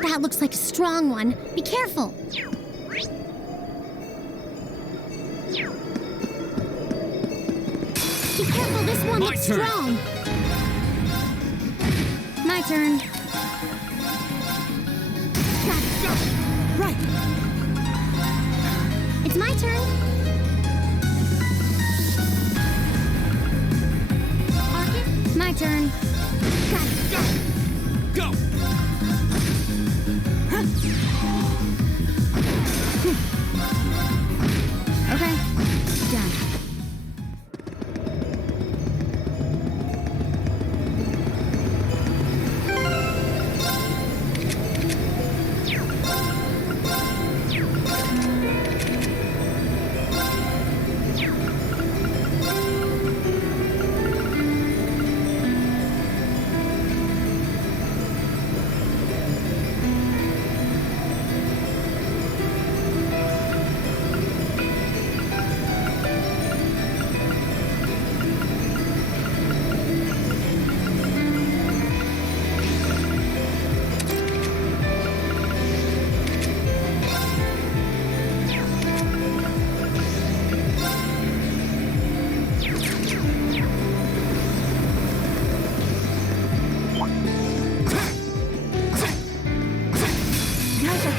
That looks like a strong one. Be careful. Be careful, this one looks strong. My turn. Got it. Go. Right. It's my turn. Arcus? My turn. Got it. Go. Okay. Done.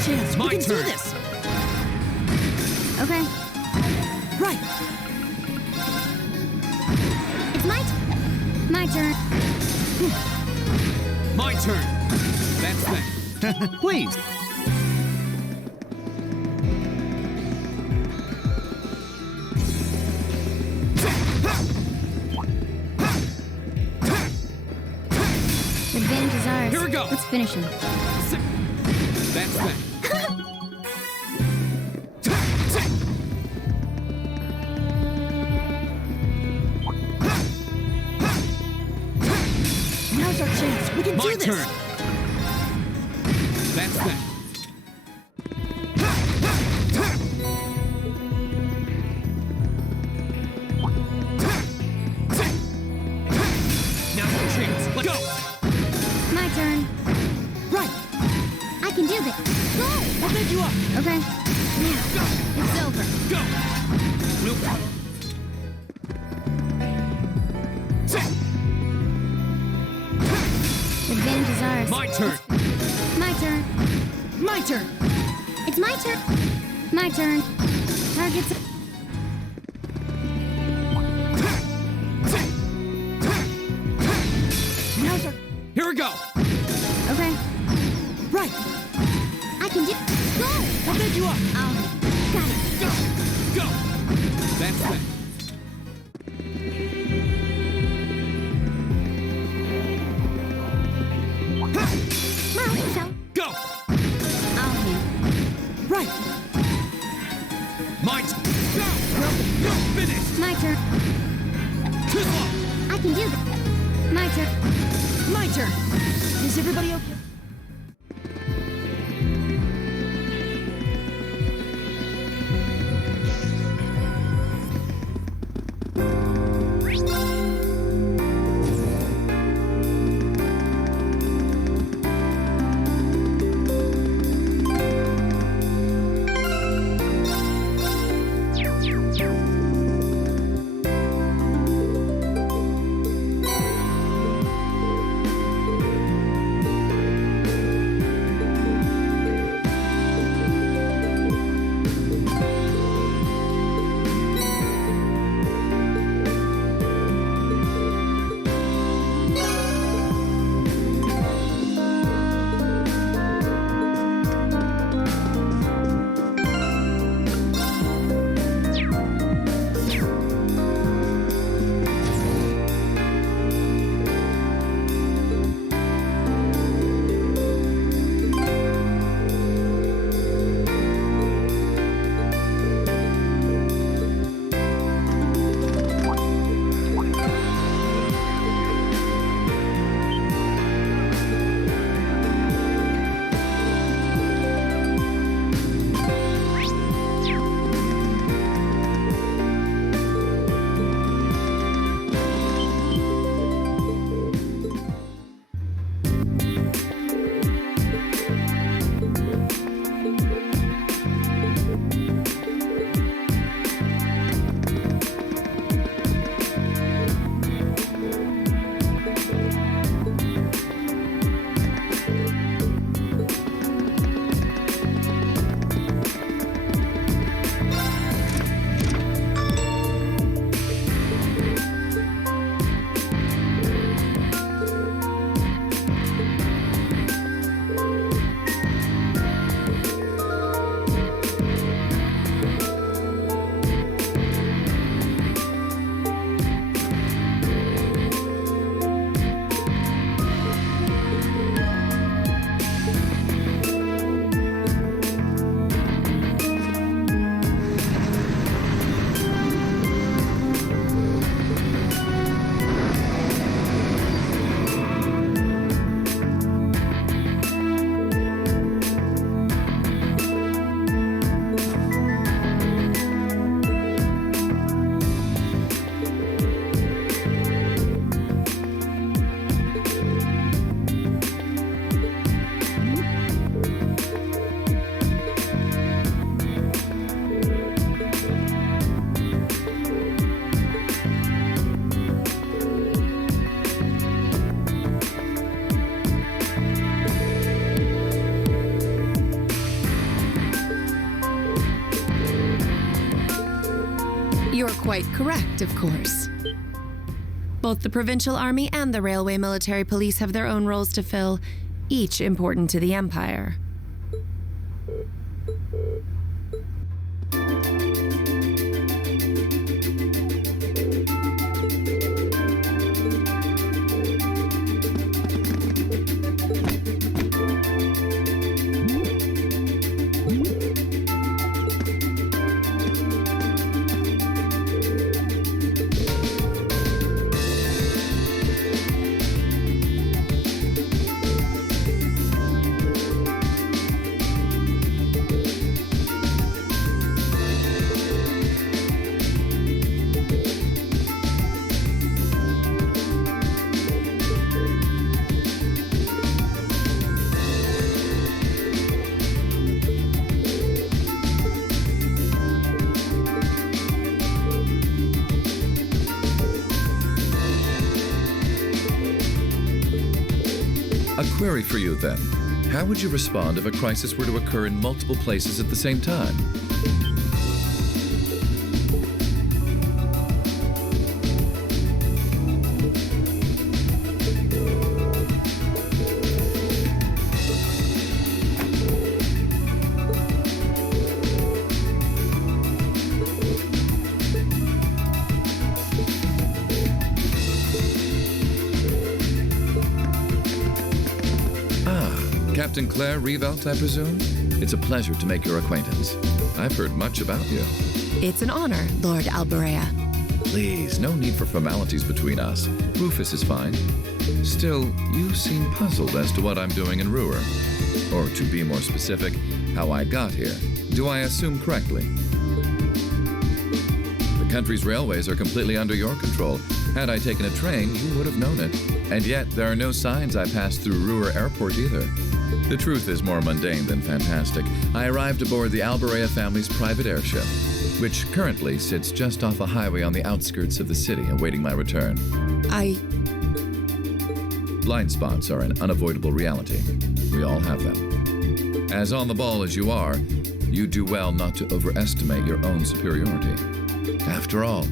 Chance. We can turn. do this. Okay. Right. It's my turn. My turn. That's that. Please. Advantage is ours. Here we go. Let's finish him. That's that. Now's our chance. We can My do this. turn. That's that. Now's our chance. Let's go. My turn. Right. I can do this. Go! I'll pick you up. Okay. Now, Go. it's over. Go. We'll go. Advantage is ours. My turn. My turn. My turn. It's my turn. My turn. Targets. Now's our... Here we go. Okay. Right. I can do. Go! I'll pick you up. Got it. Go. Go. That's that. Go. I'll handle. Right. My turn. Go. Go. Finish. My turn. Too slow. I can do this. My turn. My turn. Is everybody okay? quite correct, of course. Both the Provincial Army and the Railway Military Police have their own roles to fill, each important to the Empire. A query for you, then. How would you respond if a crisis were to occur in multiple places at the same time? Captain Claire Revelt, I presume? It's a pleasure to make your acquaintance. I've heard much about you. It's an honor, Lord Alberea. Please, no need for formalities between us. Rufus is fine. Still, you seem puzzled as to what I'm doing in Ruhr. Or to be more specific, how I got here. Do I assume correctly? The country's railways are completely under your control. Had I taken a train, you would have known it. And yet, there are no signs I passed through Ruhr Airport either. The truth is more mundane than fantastic. I arrived aboard the Alberea family's private airship, which currently sits just off a highway on the outskirts of the city, awaiting my return. Blind spots are an unavoidable reality. We all have them. As on the ball as you are, you do well not to overestimate your own superiority. After all,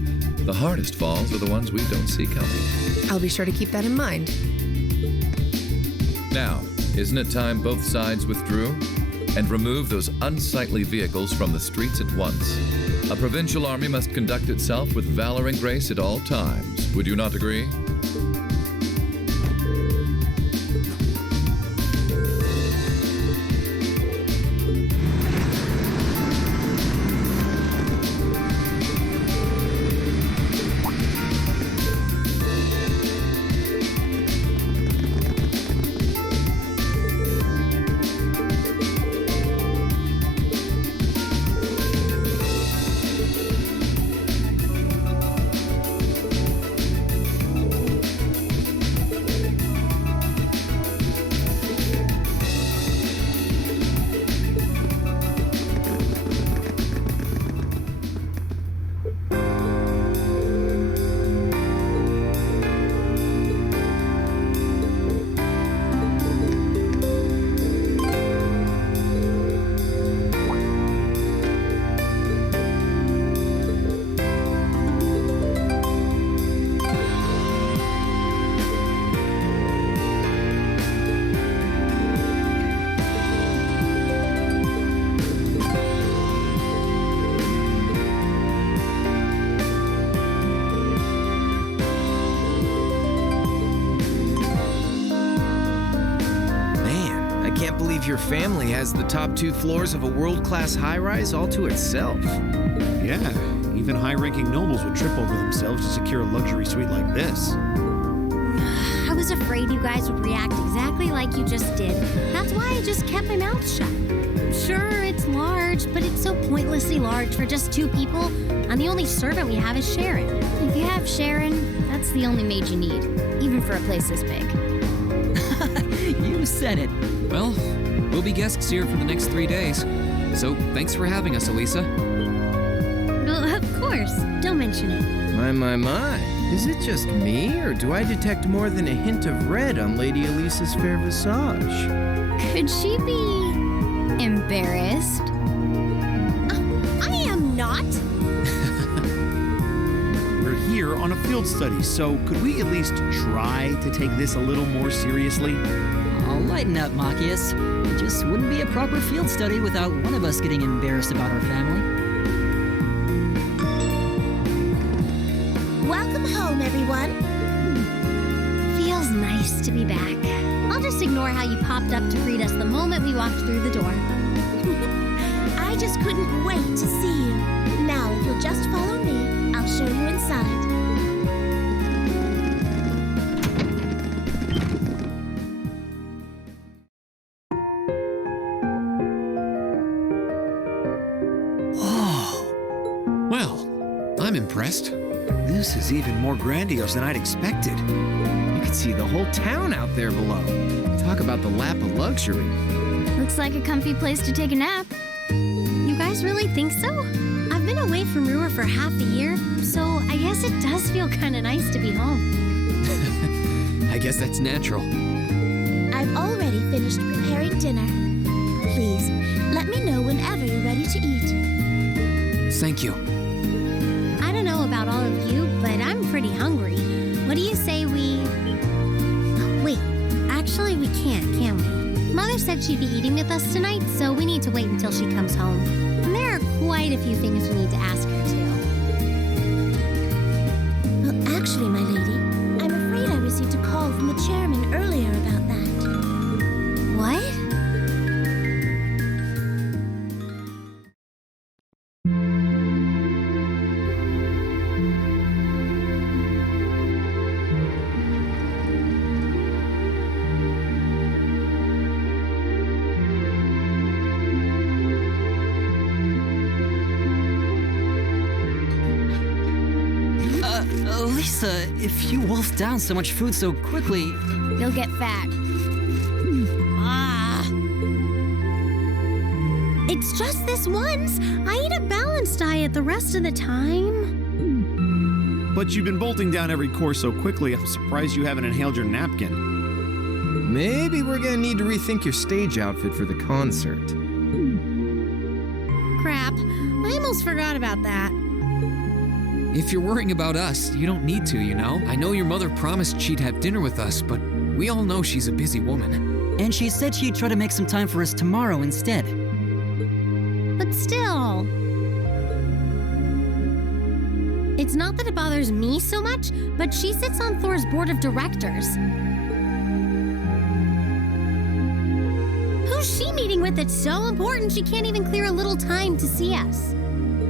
the hardest falls are the ones we don't see coming. I'll be sure to keep that in mind. Now, isn't it time both sides withdrew? And remove those unsightly vehicles from the streets at once? A provincial army must conduct itself with valor and grace at all times. Would you not agree? Your family has the top 2 floors of a world-class high-rise all to itself. Yeah, even high-ranking nobles would trip over themselves to secure a luxury suite like this. I was afraid you guys would react exactly like you just did. That's why I just kept my mouth shut. Sure, it's large, but it's so pointlessly large for just 2 people, and the only servant we have is Sharon. If you have Sharon, that's the only maid you need, even for a place this big. You said it. Well, we'll be guests here for the next 3 days. So thanks for having us, Elisa. Well, of course. Don't mention it. My. Is it just me, or do I detect more than a hint of red on Lady Elisa's fair visage? Could she be embarrassed? I am not. here on a field study, so could we at least try to take this a little more seriously? I'll lighten up, Machias. It just wouldn't be a proper field study without one of us getting embarrassed about our family. Welcome home, everyone. Feels nice to be back. I'll just ignore how you popped up to greet us the moment we walked through the door. I just couldn't wait to see you. Now, if you'll just follow me, I'll show you inside. Whoa. Well, I'm impressed. This is even more grandiose than I'd expected. You can see the whole town out there below. Talk about the lap of luxury. Looks like a comfy place to take a nap. You guys really think so? I've been away from Ruhr for half a year, so I guess it does feel kind of nice to be home. I guess that's natural. I've already finished preparing dinner. Please, let me know whenever you're ready to eat. Thank you. I don't know about all of you, but I'm pretty hungry. What do you say we... Oh, wait, actually we can't, can we? Mother said she'd be eating with us tonight, so we need to wait until she comes home. And there are quite a few things we need to ask her too. Well, actually, my lady, I'm afraid I received a call from the chairman earlier about that. What? Lisa, if you wolf down so much food so quickly... You'll get fat. It's just this once. I eat a balanced diet the rest of the time. But you've been bolting down every course so quickly, I'm surprised you haven't inhaled your napkin. Maybe we're gonna need to rethink your stage outfit for the concert. Crap. I almost forgot about that. If you're worrying about us, you don't need to, you know? I know your mother promised she'd have dinner with us, but we all know she's a busy woman. And she said she'd try to make some time for us tomorrow instead. But still... It's not that it bothers me so much, but she sits on Thor's board of directors. Who's she meeting with that's so important she can't even clear a little time to see us?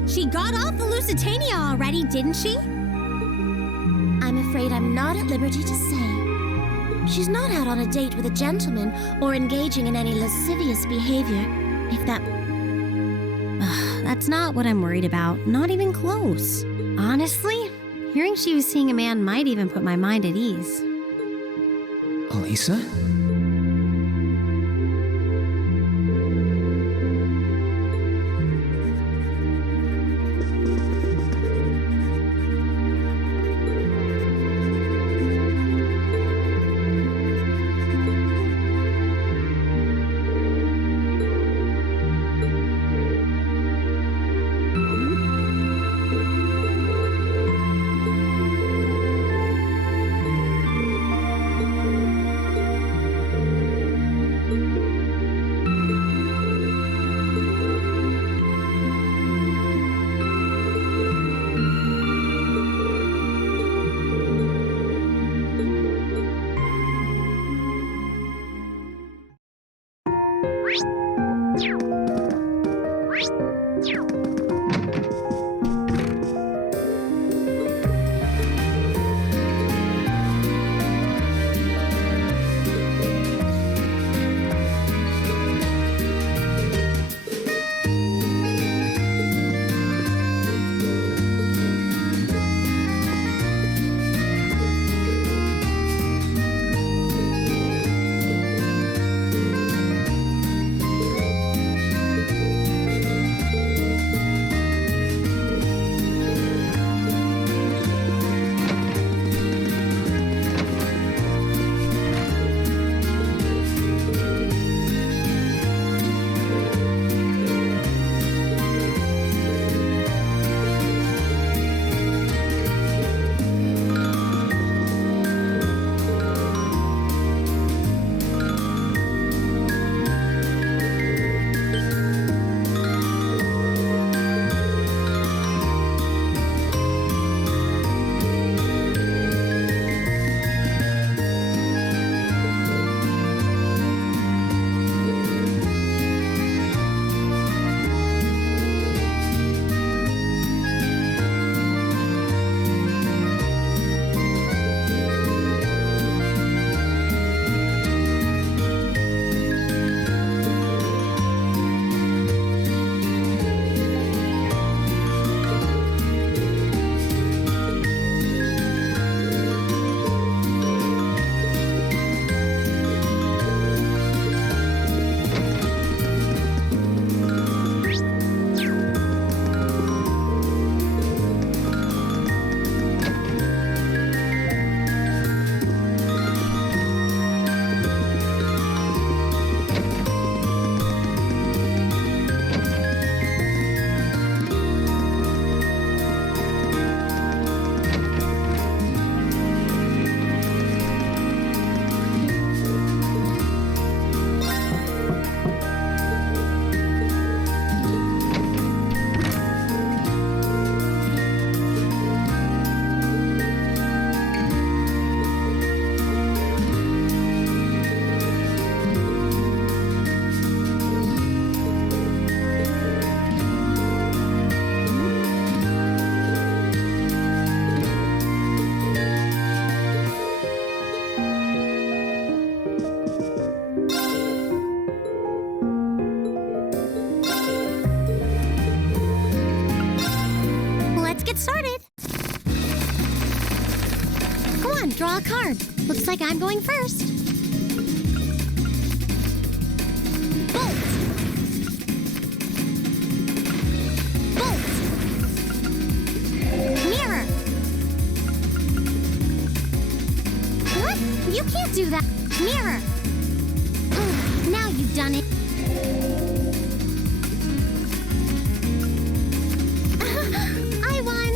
She got off the Lusitania already, didn't she? I'm afraid I'm not at liberty to say. She's not out on a date with a gentleman or engaging in any lascivious behavior, if that... That's not what I'm worried about. Not even close. Honestly, hearing she was seeing a man might even put my mind at ease. Elisa? draw a card. Looks like I'm going first. Bolt! Bolt! Mirror! What? You can't do that. Mirror! Ugh, now you've done it. I won!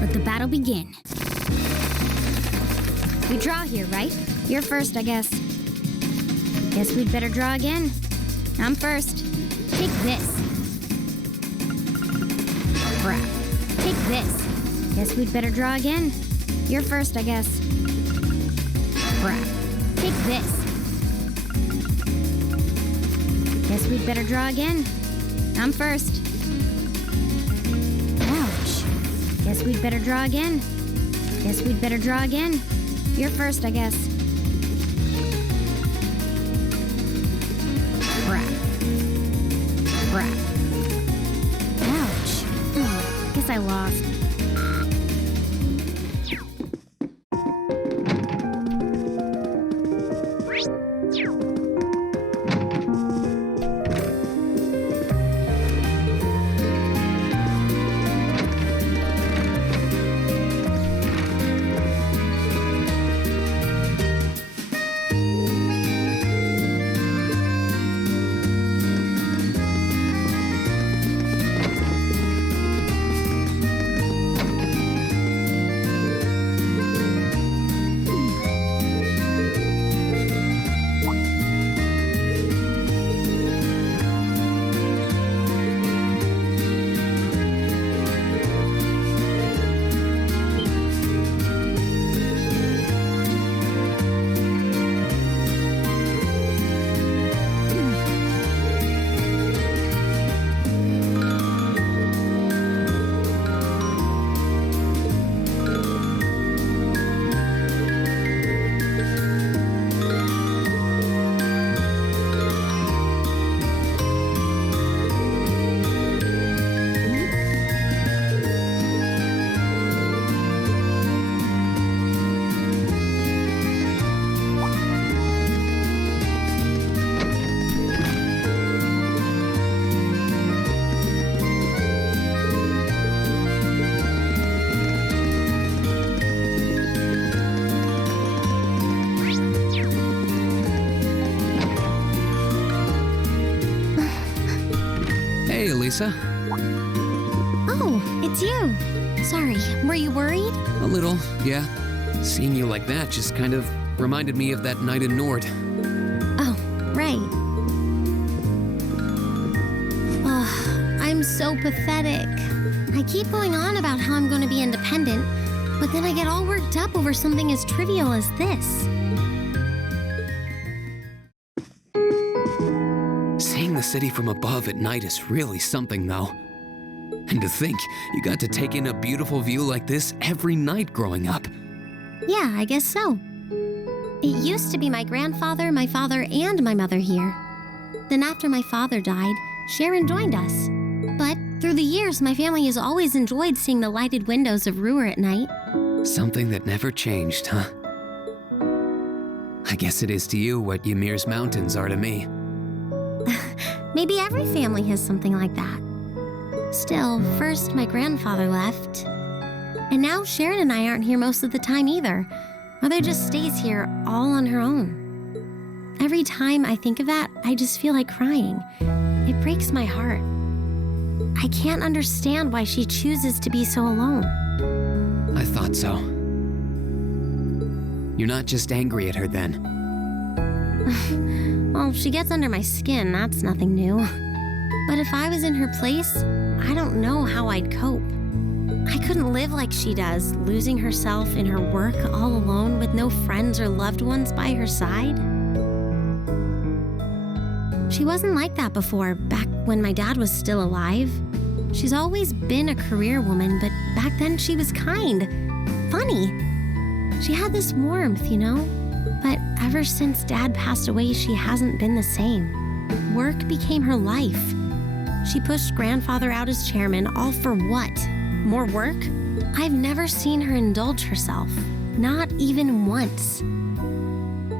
Let the battle begin. We draw here, right? You're first, I guess. Guess we'd better draw again. I'm first. Take this. Crap. Take this. Guess we'd better draw again. You're first, I guess. Crap. Take this. Guess we'd better draw again. I'm first. Ouch. Guess we'd better draw again. Guess we'd better draw again. You're first, I guess. Crap. Crap. Ouch. Guess I lost. Lisa? Oh, it's you. Sorry, were you worried? A little, yeah. Seeing you like that just kind of reminded me of that night in Nord. Oh, right. I'm so pathetic. I keep going on about how I'm going to be independent, but then I get all worked up over something as trivial as this. Seeing the city from above at night is really something, though. And to think you got to take in a beautiful view like this every night growing up. Yeah, I guess so. It used to be my grandfather, my father, and my mother here. Then after my father died, Sharon joined us. But through the years, my family has always enjoyed seeing the lighted windows of Ruhr at night. Something that never changed, huh? I guess it is to you what Ymir's mountains are to me. Maybe every family has something like that. Still, first my grandfather left. And now Sharon and I aren't here most of the time either. Mother just stays here all on her own. Every time I think of that, I just feel like crying. It breaks my heart. I can't understand why she chooses to be so alone. I thought so. You're not just angry at her then. Well, she gets under my skin, that's nothing new. But if I was in her place, I don't know how I'd cope. I couldn't live like she does, losing herself in her work all alone with no friends or loved ones by her side. She wasn't like that before, back when my dad was still alive. She's always been a career woman, but back then she was kind, funny. She had this warmth, you know? But ever since Dad passed away, she hasn't been the same. Work became her life. She pushed Grandfather out as chairman, all for what? More work? I've never seen her indulge herself. Not even once.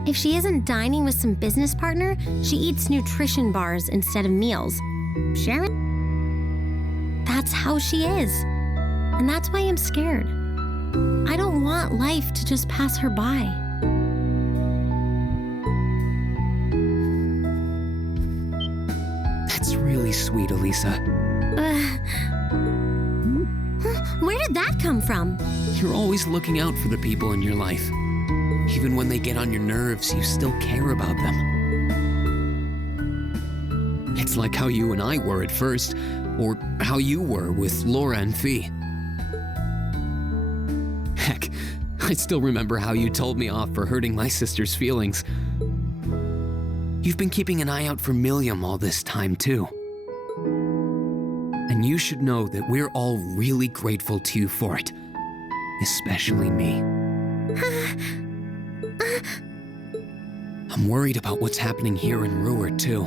If she isn't dining with some business partner, she eats nutrition bars instead of meals. Sharon? That's how she is. And that's why I'm scared. I don't want life to just pass her by. That's really sweet, Elisa. Where did that come from? You're always looking out for the people in your life. Even when they get on your nerves, you still care about them. It's like how you and I were at first, or how you were with Laura and Fee. Heck, I still remember how you told me off for hurting my sister's feelings. You've been keeping an eye out for Milliam all this time, too. And you should know that we're all really grateful to you for it. Especially me. I'm worried about what's happening here in Ruhr, too.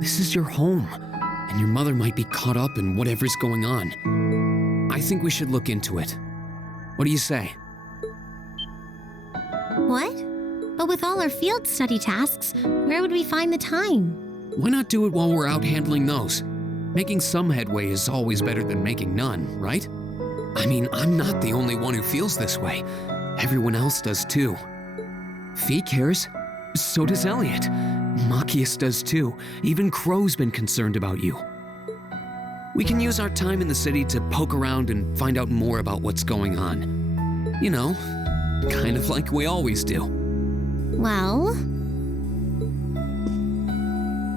This is your home, and your mother might be caught up in whatever's going on. I think we should look into it. What do you say? What? But with all our field study tasks, where would we find the time? Why not do it while we're out handling those? Making some headway is always better than making none, right? I mean, I'm not the only one who feels this way. Everyone else does too. Fee cares. So does Elliot. Machias does too. Even Crow's been concerned about you. We can use our time in the city to poke around and find out more about what's going on. You know, kind of like we always do. Well,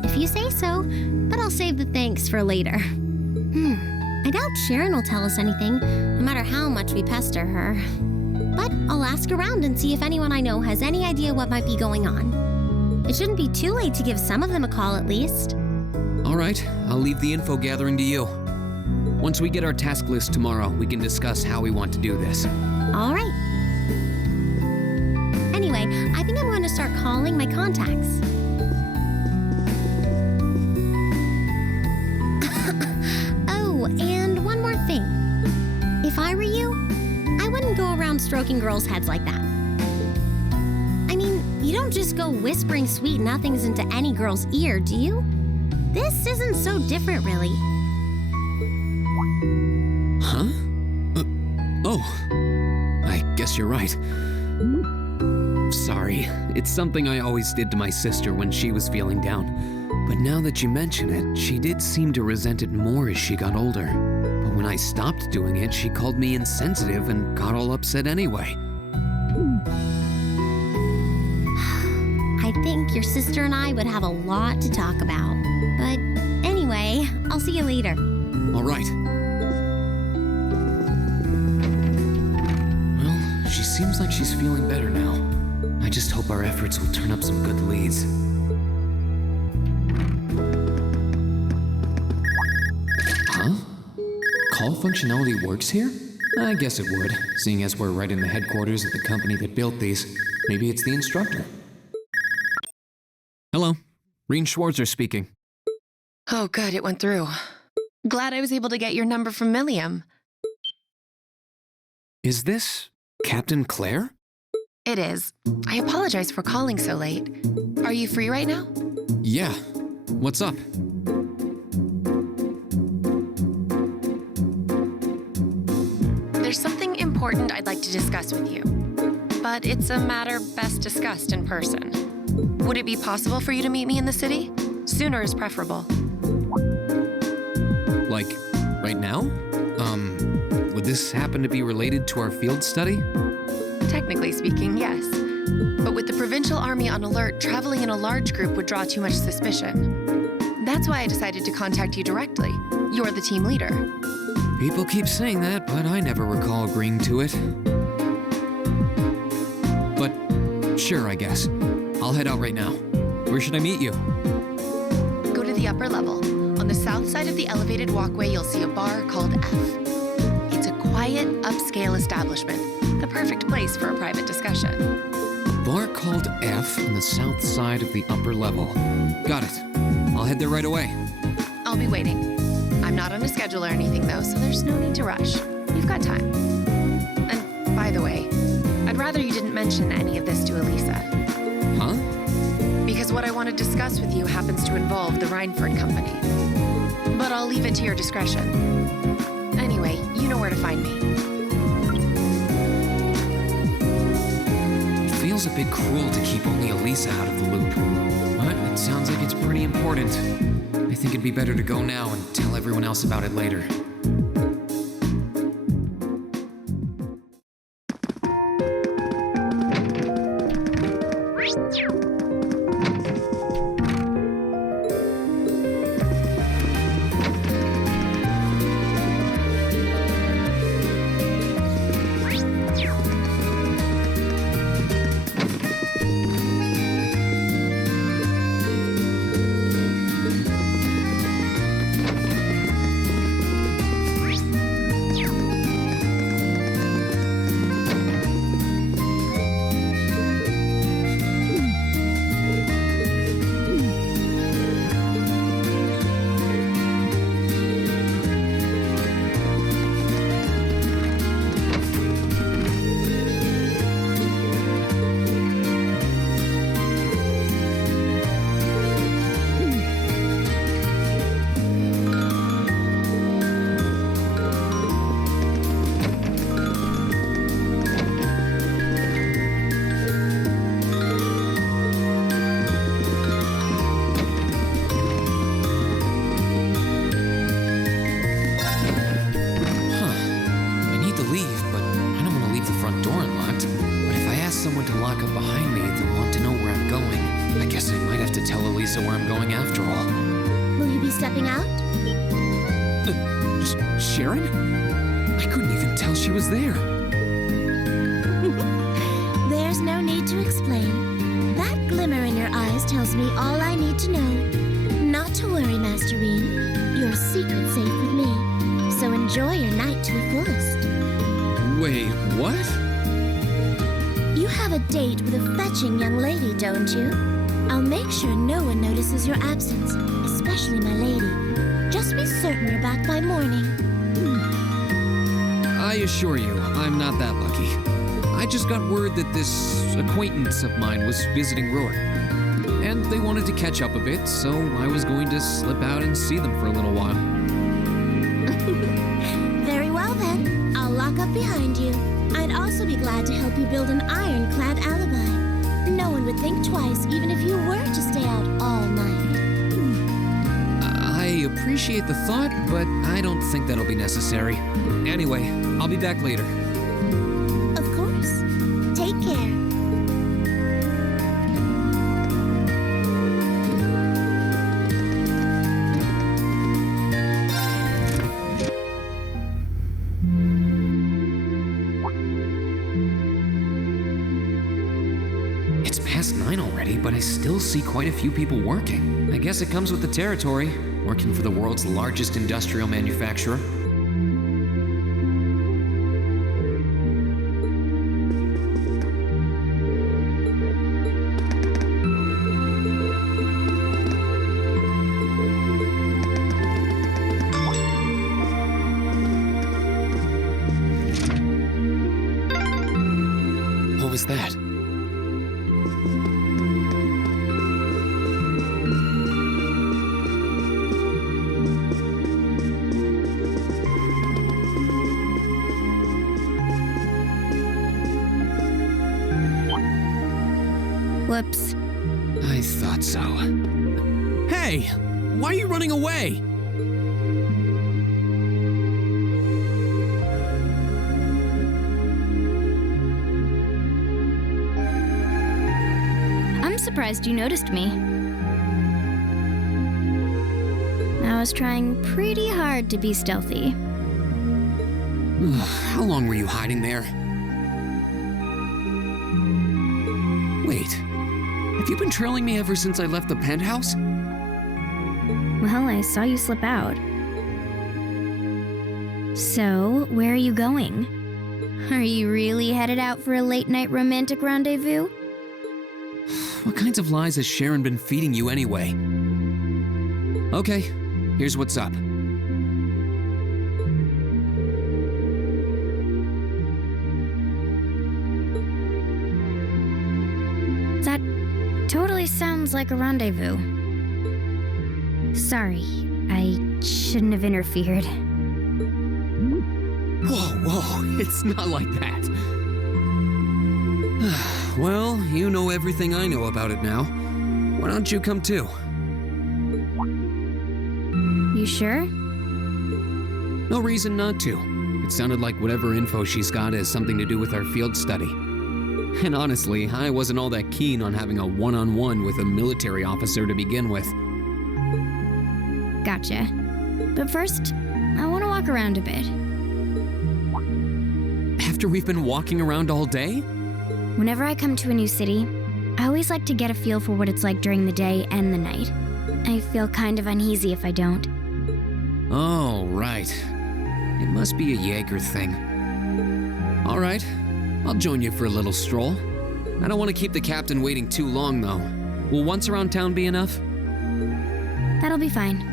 if you say so, but I'll save the thanks for later. I doubt Sharon will tell us anything, no matter how much we pester her. But I'll ask around and see if anyone I know has any idea what might be going on. It shouldn't be too late to give some of them a call at least. All right, I'll leave the info gathering to you. Once we get our task list tomorrow, we can discuss how we want to do this. All right. Anyway, I think I'm going to start calling my contacts. Oh, and one more thing. If I were you, I wouldn't go around stroking girls' heads like that. I mean, you don't just go whispering sweet nothings into any girl's ear, do you? This isn't so different, really. Huh? Oh, I guess you're right. Sorry, it's something I always did to my sister when she was feeling down. But now that you mention it, she did seem to resent it more as she got older. But when I stopped doing it, she called me insensitive and got all upset anyway. I think your sister and I would have a lot to talk about. But anyway, I'll see you later. All right. Well, she seems like she's feeling better now. I just hope our efforts will turn up some good leads. Huh? Call functionality works here? I guess it would, seeing as we're right in the headquarters of the company that built these. Maybe it's the instructor. Hello, Rean Schwarzer speaking. Oh, good, it went through. Glad I was able to get your number from Milliam. Is this Captain Claire? It is. I apologize for calling so late. Are you free right now? Yeah. What's up? There's something important I'd like to discuss with you. But it's a matter best discussed in person. Would it be possible for you to meet me in the city? Sooner is preferable. Like, right now? Would this happen to be related to our field study? Technically speaking, yes. But with the provincial army on alert, traveling in a large group would draw too much suspicion. That's why I decided to contact you directly. You're the team leader. People keep saying that, but I never recall agreeing to it. But sure, I guess. I'll head out right now. Where should I meet you? Go to the upper level. On the south side of the elevated walkway, you'll see a bar called F. It's a quiet, upscale establishment. The perfect place for a private discussion. bar called F on the south side of the upper level. Got it. I'll head there right away. I'll be waiting. I'm not on a schedule or anything, though, so there's no need to rush. You've got time. And by the way, I'd rather you didn't mention any of this to Elisa. Huh? Because what I want to discuss with you happens to involve the Reinford Company. But I'll leave it to your discretion. Anyway, you know where to find me. It feels a bit cruel to keep only Elisa out of the loop. But it sounds like it's pretty important. I think it'd be better to go now and tell everyone else about it later. Stepping out? Sharon? I couldn't even tell she was there. There's no need to explain. That glimmer in your eyes tells me all I need to know. Not to worry, Master Rean. Your secret's safe with me. So enjoy your night to the fullest. Wait, what? You have a date with a fetching young lady, don't you? I'll make sure no one notices your absence, especially my lady. Just be certain you're back by morning. I assure you, I'm not that lucky. I just got word that this acquaintance of mine was visiting Ruhr. And they wanted to catch up a bit, so I was going to slip out and see them for a little while. Very well then, I'll lock up behind you. I'd also be glad to help you build an ironclad alibi. No one would think twice, even if you were to stay out all night. I appreciate the thought, but I don't think that'll be necessary. Anyway, I'll be back later. Of course. Take care. It's past 9 already, but I still see quite a few people working. I guess it comes with the territory, working for the world's largest industrial manufacturer. What was that? Whoops. I thought so. Hey! Why are you running away? I'm surprised you noticed me. I was trying pretty hard to be stealthy. How long were you hiding there? Wait, have you been trailing me ever since I left the penthouse? Well, I saw you slip out. So, where are you going? Are you really headed out for a late-night romantic rendezvous? What kinds of lies has Sharon been feeding you anyway? Okay, here's what's up. That totally sounds like a rendezvous. Sorry, I shouldn't have interfered. Whoa, it's not like that. Well, you know everything I know about it now. Why don't you come too? You sure? No reason not to. It sounded like whatever info she's got has something to do with our field study. And honestly, I wasn't all that keen on having a one-on-one with a military officer to begin with. Gotcha. But first, I want to walk around a bit. After we've been walking around all day? Whenever I come to a new city, I always like to get a feel for what it's like during the day and the night. I feel kind of uneasy if I don't. Oh, right. It must be a Jaeger thing. All right, I'll join you for a little stroll. I don't want to keep the captain waiting too long, though. Will once around town be enough? That'll be fine.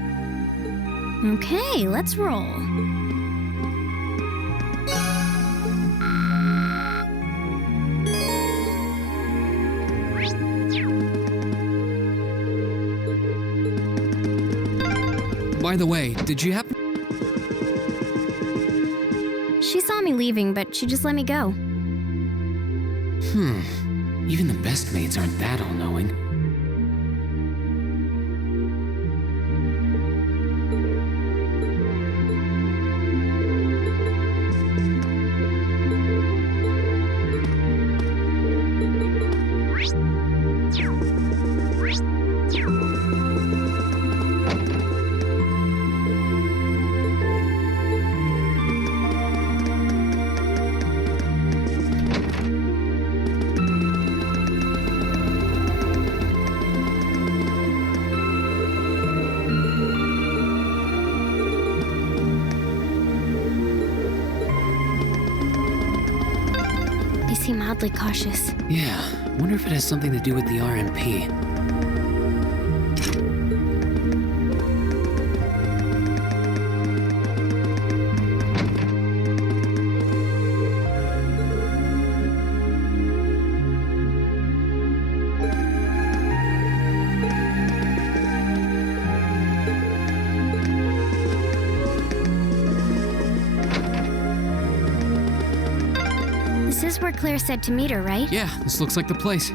Okay, let's roll. By the way, did you happen... She saw me leaving, but she just let me go. Even the best maids aren't that all-knowing. Seem oddly cautious. Yeah, wonder if it has something to do with the RMP. This is where Claire said to meet her, right? Yeah, this looks like the place.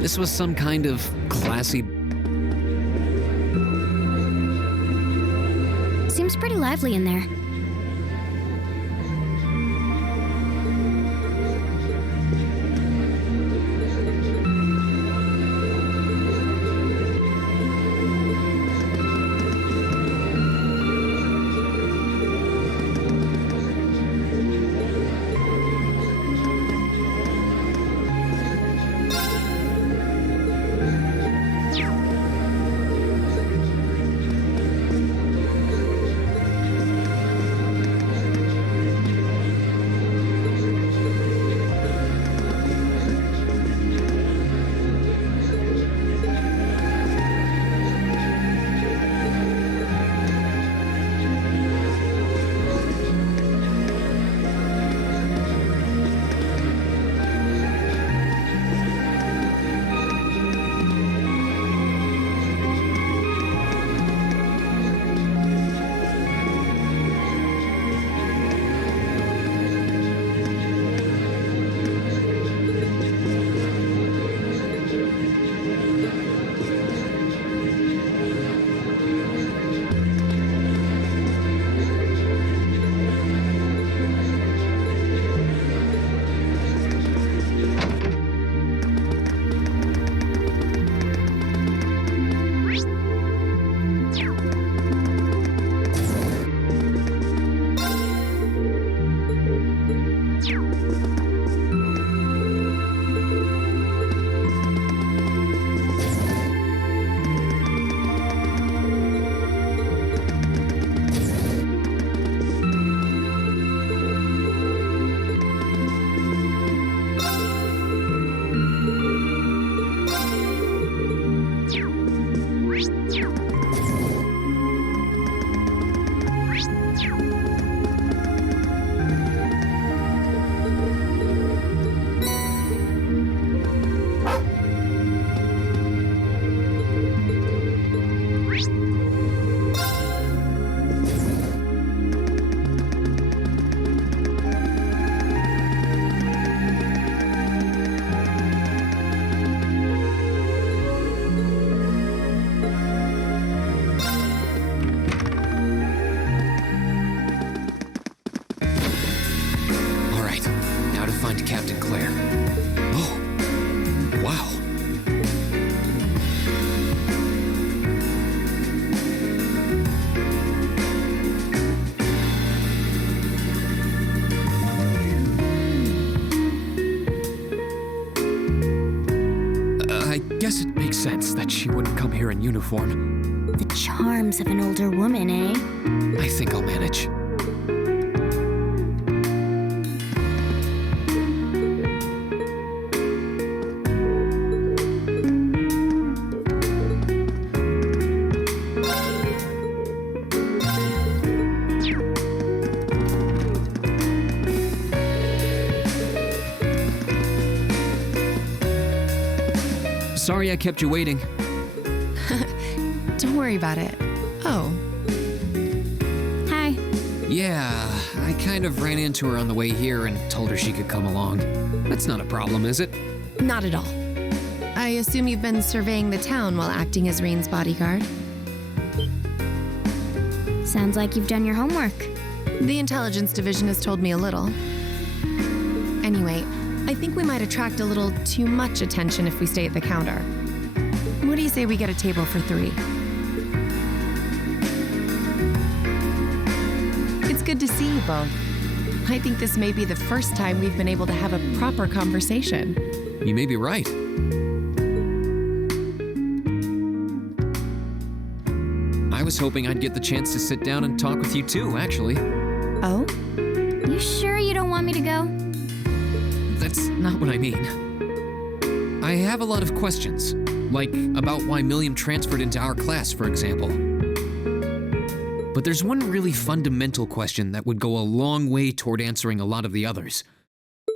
This was some kind of classy... Seems pretty lively in there. Sense that she wouldn't come here in uniform. The charms of an older woman, eh? I think I'll manage. Sorry I kept you waiting. Don't worry about it. Oh. Hi. Yeah, I kind of ran into her on the way here and told her she could come along. That's not a problem, is it? Not at all. I assume you've been surveying the town while acting as Rean's bodyguard? Sounds like you've done your homework. The intelligence division has told me a little. Anyway, I think we might attract a little too much attention if we stay at the counter. What do you say we get a table for 3? It's good to see you both. I think this may be the first time we've been able to have a proper conversation. You may be right. I was hoping I'd get the chance to sit down and talk with you too, actually. Oh? You sure you don't want me to go? That's not what I mean. I have a lot of questions, like about why Milliam transferred into our class, for example. But there's one really fundamental question that would go a long way toward answering a lot of the others.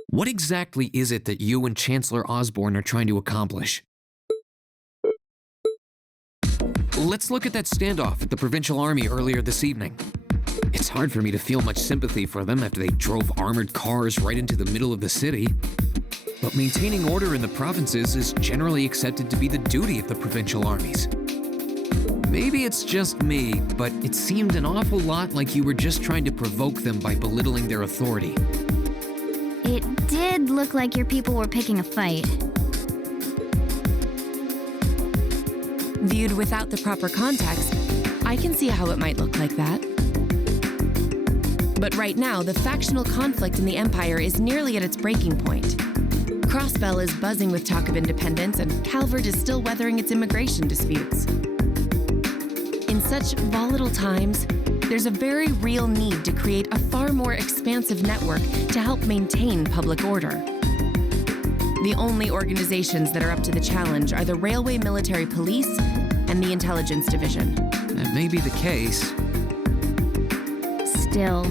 What exactly is it that you and Chancellor Osborne are trying to accomplish? Let's look at that standoff at the Provincial Army earlier this evening. It's hard for me to feel much sympathy for them after they drove armored cars right into the middle of the city. But maintaining order in the provinces is generally accepted to be the duty of the provincial armies. Maybe it's just me, but it seemed an awful lot like you were just trying to provoke them by belittling their authority. It did look like your people were picking a fight. Viewed without the proper context, I can see how it might look like that. But right now, the factional conflict in the Empire is nearly at its breaking point. Crossbell is buzzing with talk of independence, and Calvert is still weathering its immigration disputes. In such volatile times, there's a very real need to create a far more expansive network to help maintain public order. The only organizations that are up to the challenge are the Railway Military Police and the Intelligence Division. That may be the case. Still,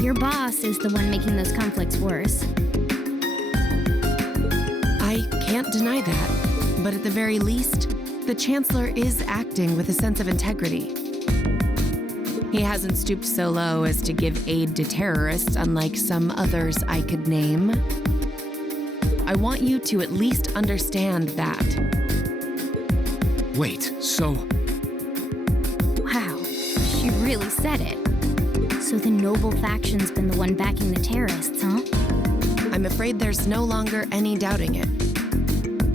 your boss is the one making those conflicts worse. I can't deny that, but at the very least, the Chancellor is acting with a sense of integrity. He hasn't stooped so low as to give aid to terrorists, unlike some others I could name. I want you to at least understand that. Wait, so... Wow, she really said it. So the Noble faction's been the one backing the terrorists, huh? I'm afraid there's no longer any doubting it.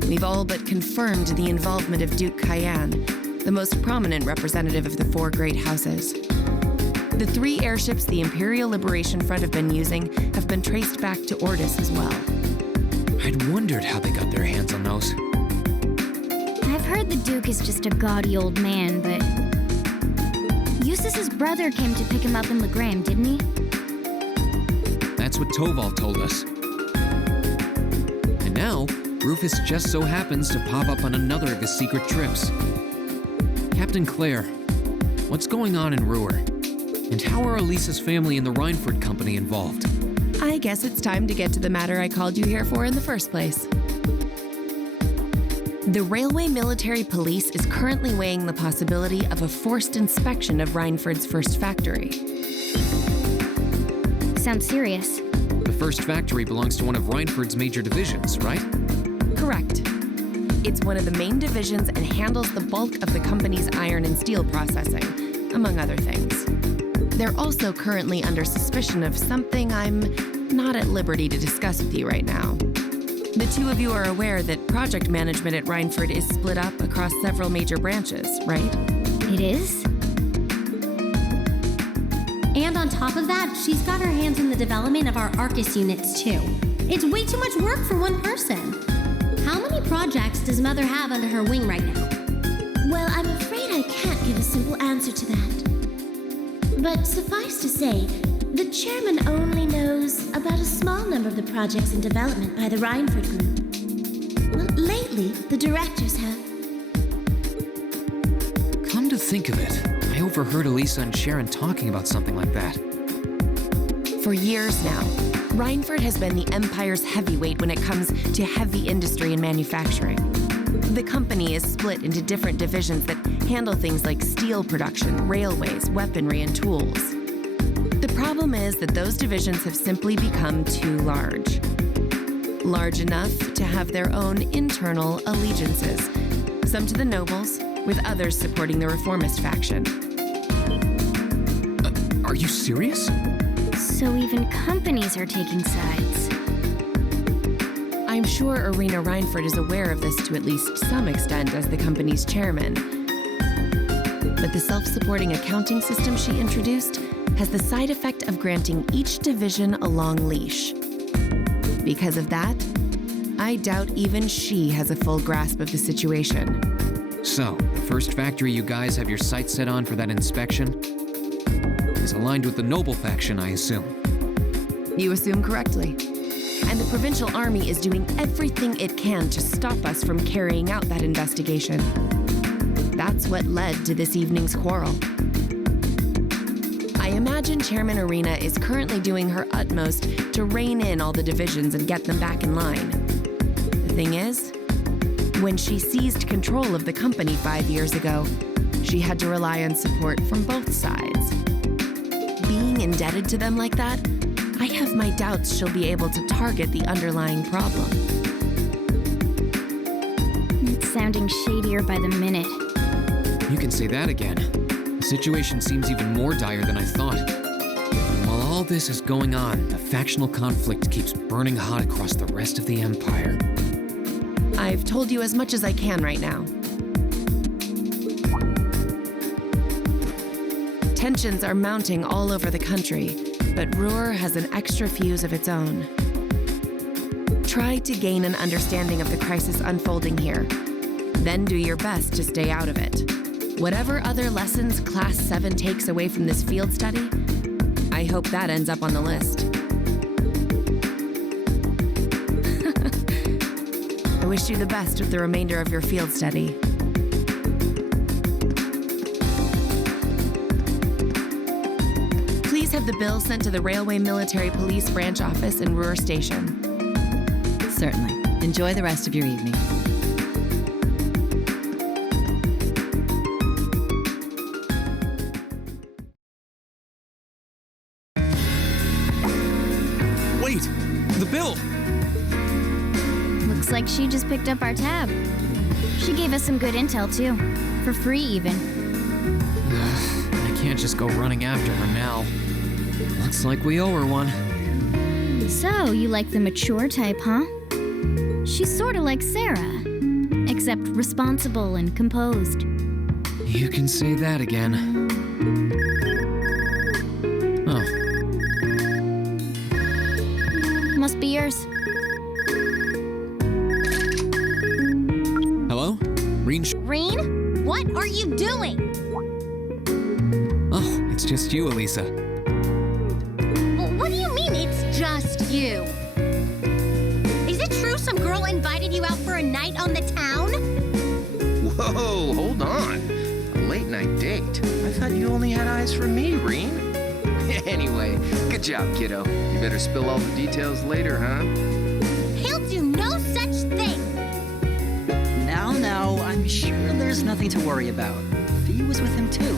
We've all but confirmed the involvement of Duke Cayenne, the most prominent representative of the four great houses. The 3 airships the Imperial Liberation Front have been using have been traced back to Ordis as well. I'd wondered how they got their hands on those. I've heard the Duke is just a gaudy old man, but... Eustace's brother came to pick him up in Legram, didn't he? That's what Toval told us. And now, Rufus just so happens to pop up on another of his secret trips. Captain Claire, what's going on in Ruhr? And how are Elisa's family and the Reinford Company involved? I guess it's time to get to the matter I called you here for in the first place. The Railway Military Police is currently weighing the possibility of a forced inspection of Reinford's first factory. Sounds serious. The first factory belongs to one of Reinford's major divisions, right? Correct. It's one of the main divisions and handles the bulk of the company's iron and steel processing, among other things. They're also currently under suspicion of something I'm not at liberty to discuss with you right now. The 2 of you are aware that project management at Reinford is split up across several major branches, right? It is? And on top of that, she's got her hands in the development of our Arcus units, too. It's way too much work for one person. How many projects does Mother have under her wing right now? Well, I'm afraid I can't give a simple answer to that. But suffice to say, the chairman only knows about a small number of the projects in development by the Reinford Group. Well, lately, the directors have. Come to think of it, I overheard Elisa and Sharon talking about something like that. For years now, Reinford has been the Empire's heavyweight when it comes to heavy industry and manufacturing. The company is split into different divisions that handle things like steel production, railways, weaponry, and tools. The problem is that those divisions have simply become too large. Large enough to have their own internal allegiances, some to the nobles, with others supporting the Reformist faction. Are you serious? So even companies are taking sides. I'm sure Irina Reinford is aware of this to at least some extent as the company's chairman. But the self-supporting accounting system she introduced has the side effect of granting each division a long leash. Because of that, I doubt even she has a full grasp of the situation. So, the first factory you guys have your sights set on for that inspection is aligned with the Noble faction, I assume. You assume correctly. And the provincial army is doing everything it can to stop us from carrying out that investigation. That's what led to this evening's quarrel. I imagine Chairman Irina is currently doing her utmost to rein in all the divisions and get them back in line. The thing is, when she seized control of the company 5 years ago, she had to rely on support from both sides. Being indebted to them like that, I have my doubts she'll be able to target the underlying problem. It's sounding shadier by the minute. You can say that again. The situation seems even more dire than I thought. While all this is going on, the factional conflict keeps burning hot across the rest of the Empire. I've told you as much as I can right now. Tensions are mounting all over the country, but Ruhr has an extra fuse of its own. Try to gain an understanding of the crisis unfolding here. Then do your best to stay out of it. Whatever other lessons Class 7 takes away from this field study, I hope that ends up on the list. I wish you the best with the remainder of your field study. Please have the bill sent to the Railway Military Police Branch Office in Ruhr Station. Certainly. Enjoy the rest of your evening. Wait! The bill! Looks like she just picked up our tab. She gave us some good intel, too. For free, even. I can't just go running after her now. Looks like we owe her one. So, you like the mature type, huh? She's sorta like Sarah, except responsible and composed. You can say that again. Oh. Must be yours. Hello? Rean Rean? What are you doing? Oh, it's just you, Elisa. Well, what do you mean it's just you? Is it true some girl invited you out for a night on the town? Whoa, hold on. A late night date? I thought you only had eyes for me, Rean. Anyway, good job, kiddo. You better spill all the details later, huh? He'll do no such thing. Now, I'm sure there's nothing to worry about. Fee was with him too.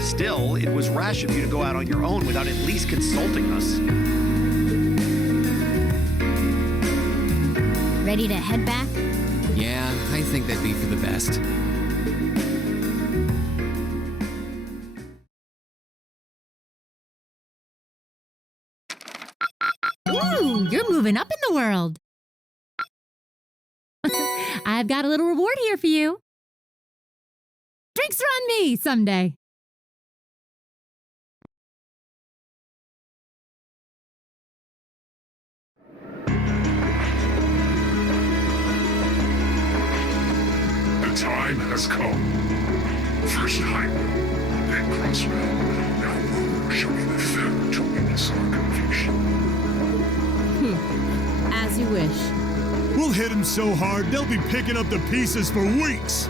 Still, it was rash of you to go out on your own without at least consulting us. Ready to head back? Yeah, I think that'd be for the best. Ooh, you're moving up in the world. I've got a little reward here for you. Drinks are on me someday. The time has come. First Nihon, then Crossrail. Now Ruhr shall be the third to witness our conviction. As you wish. We'll hit them so hard, they'll be picking up the pieces for weeks.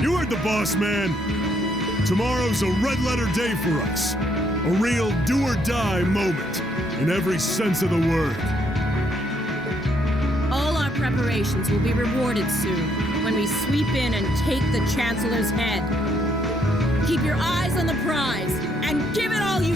You heard the boss, man. Tomorrow's a red-letter day for us. A real do-or-die moment, in every sense of the word. All our preparations will be rewarded soon, when we sweep in and take the Chancellor's head. Keep your eyes on the prize, and give it all you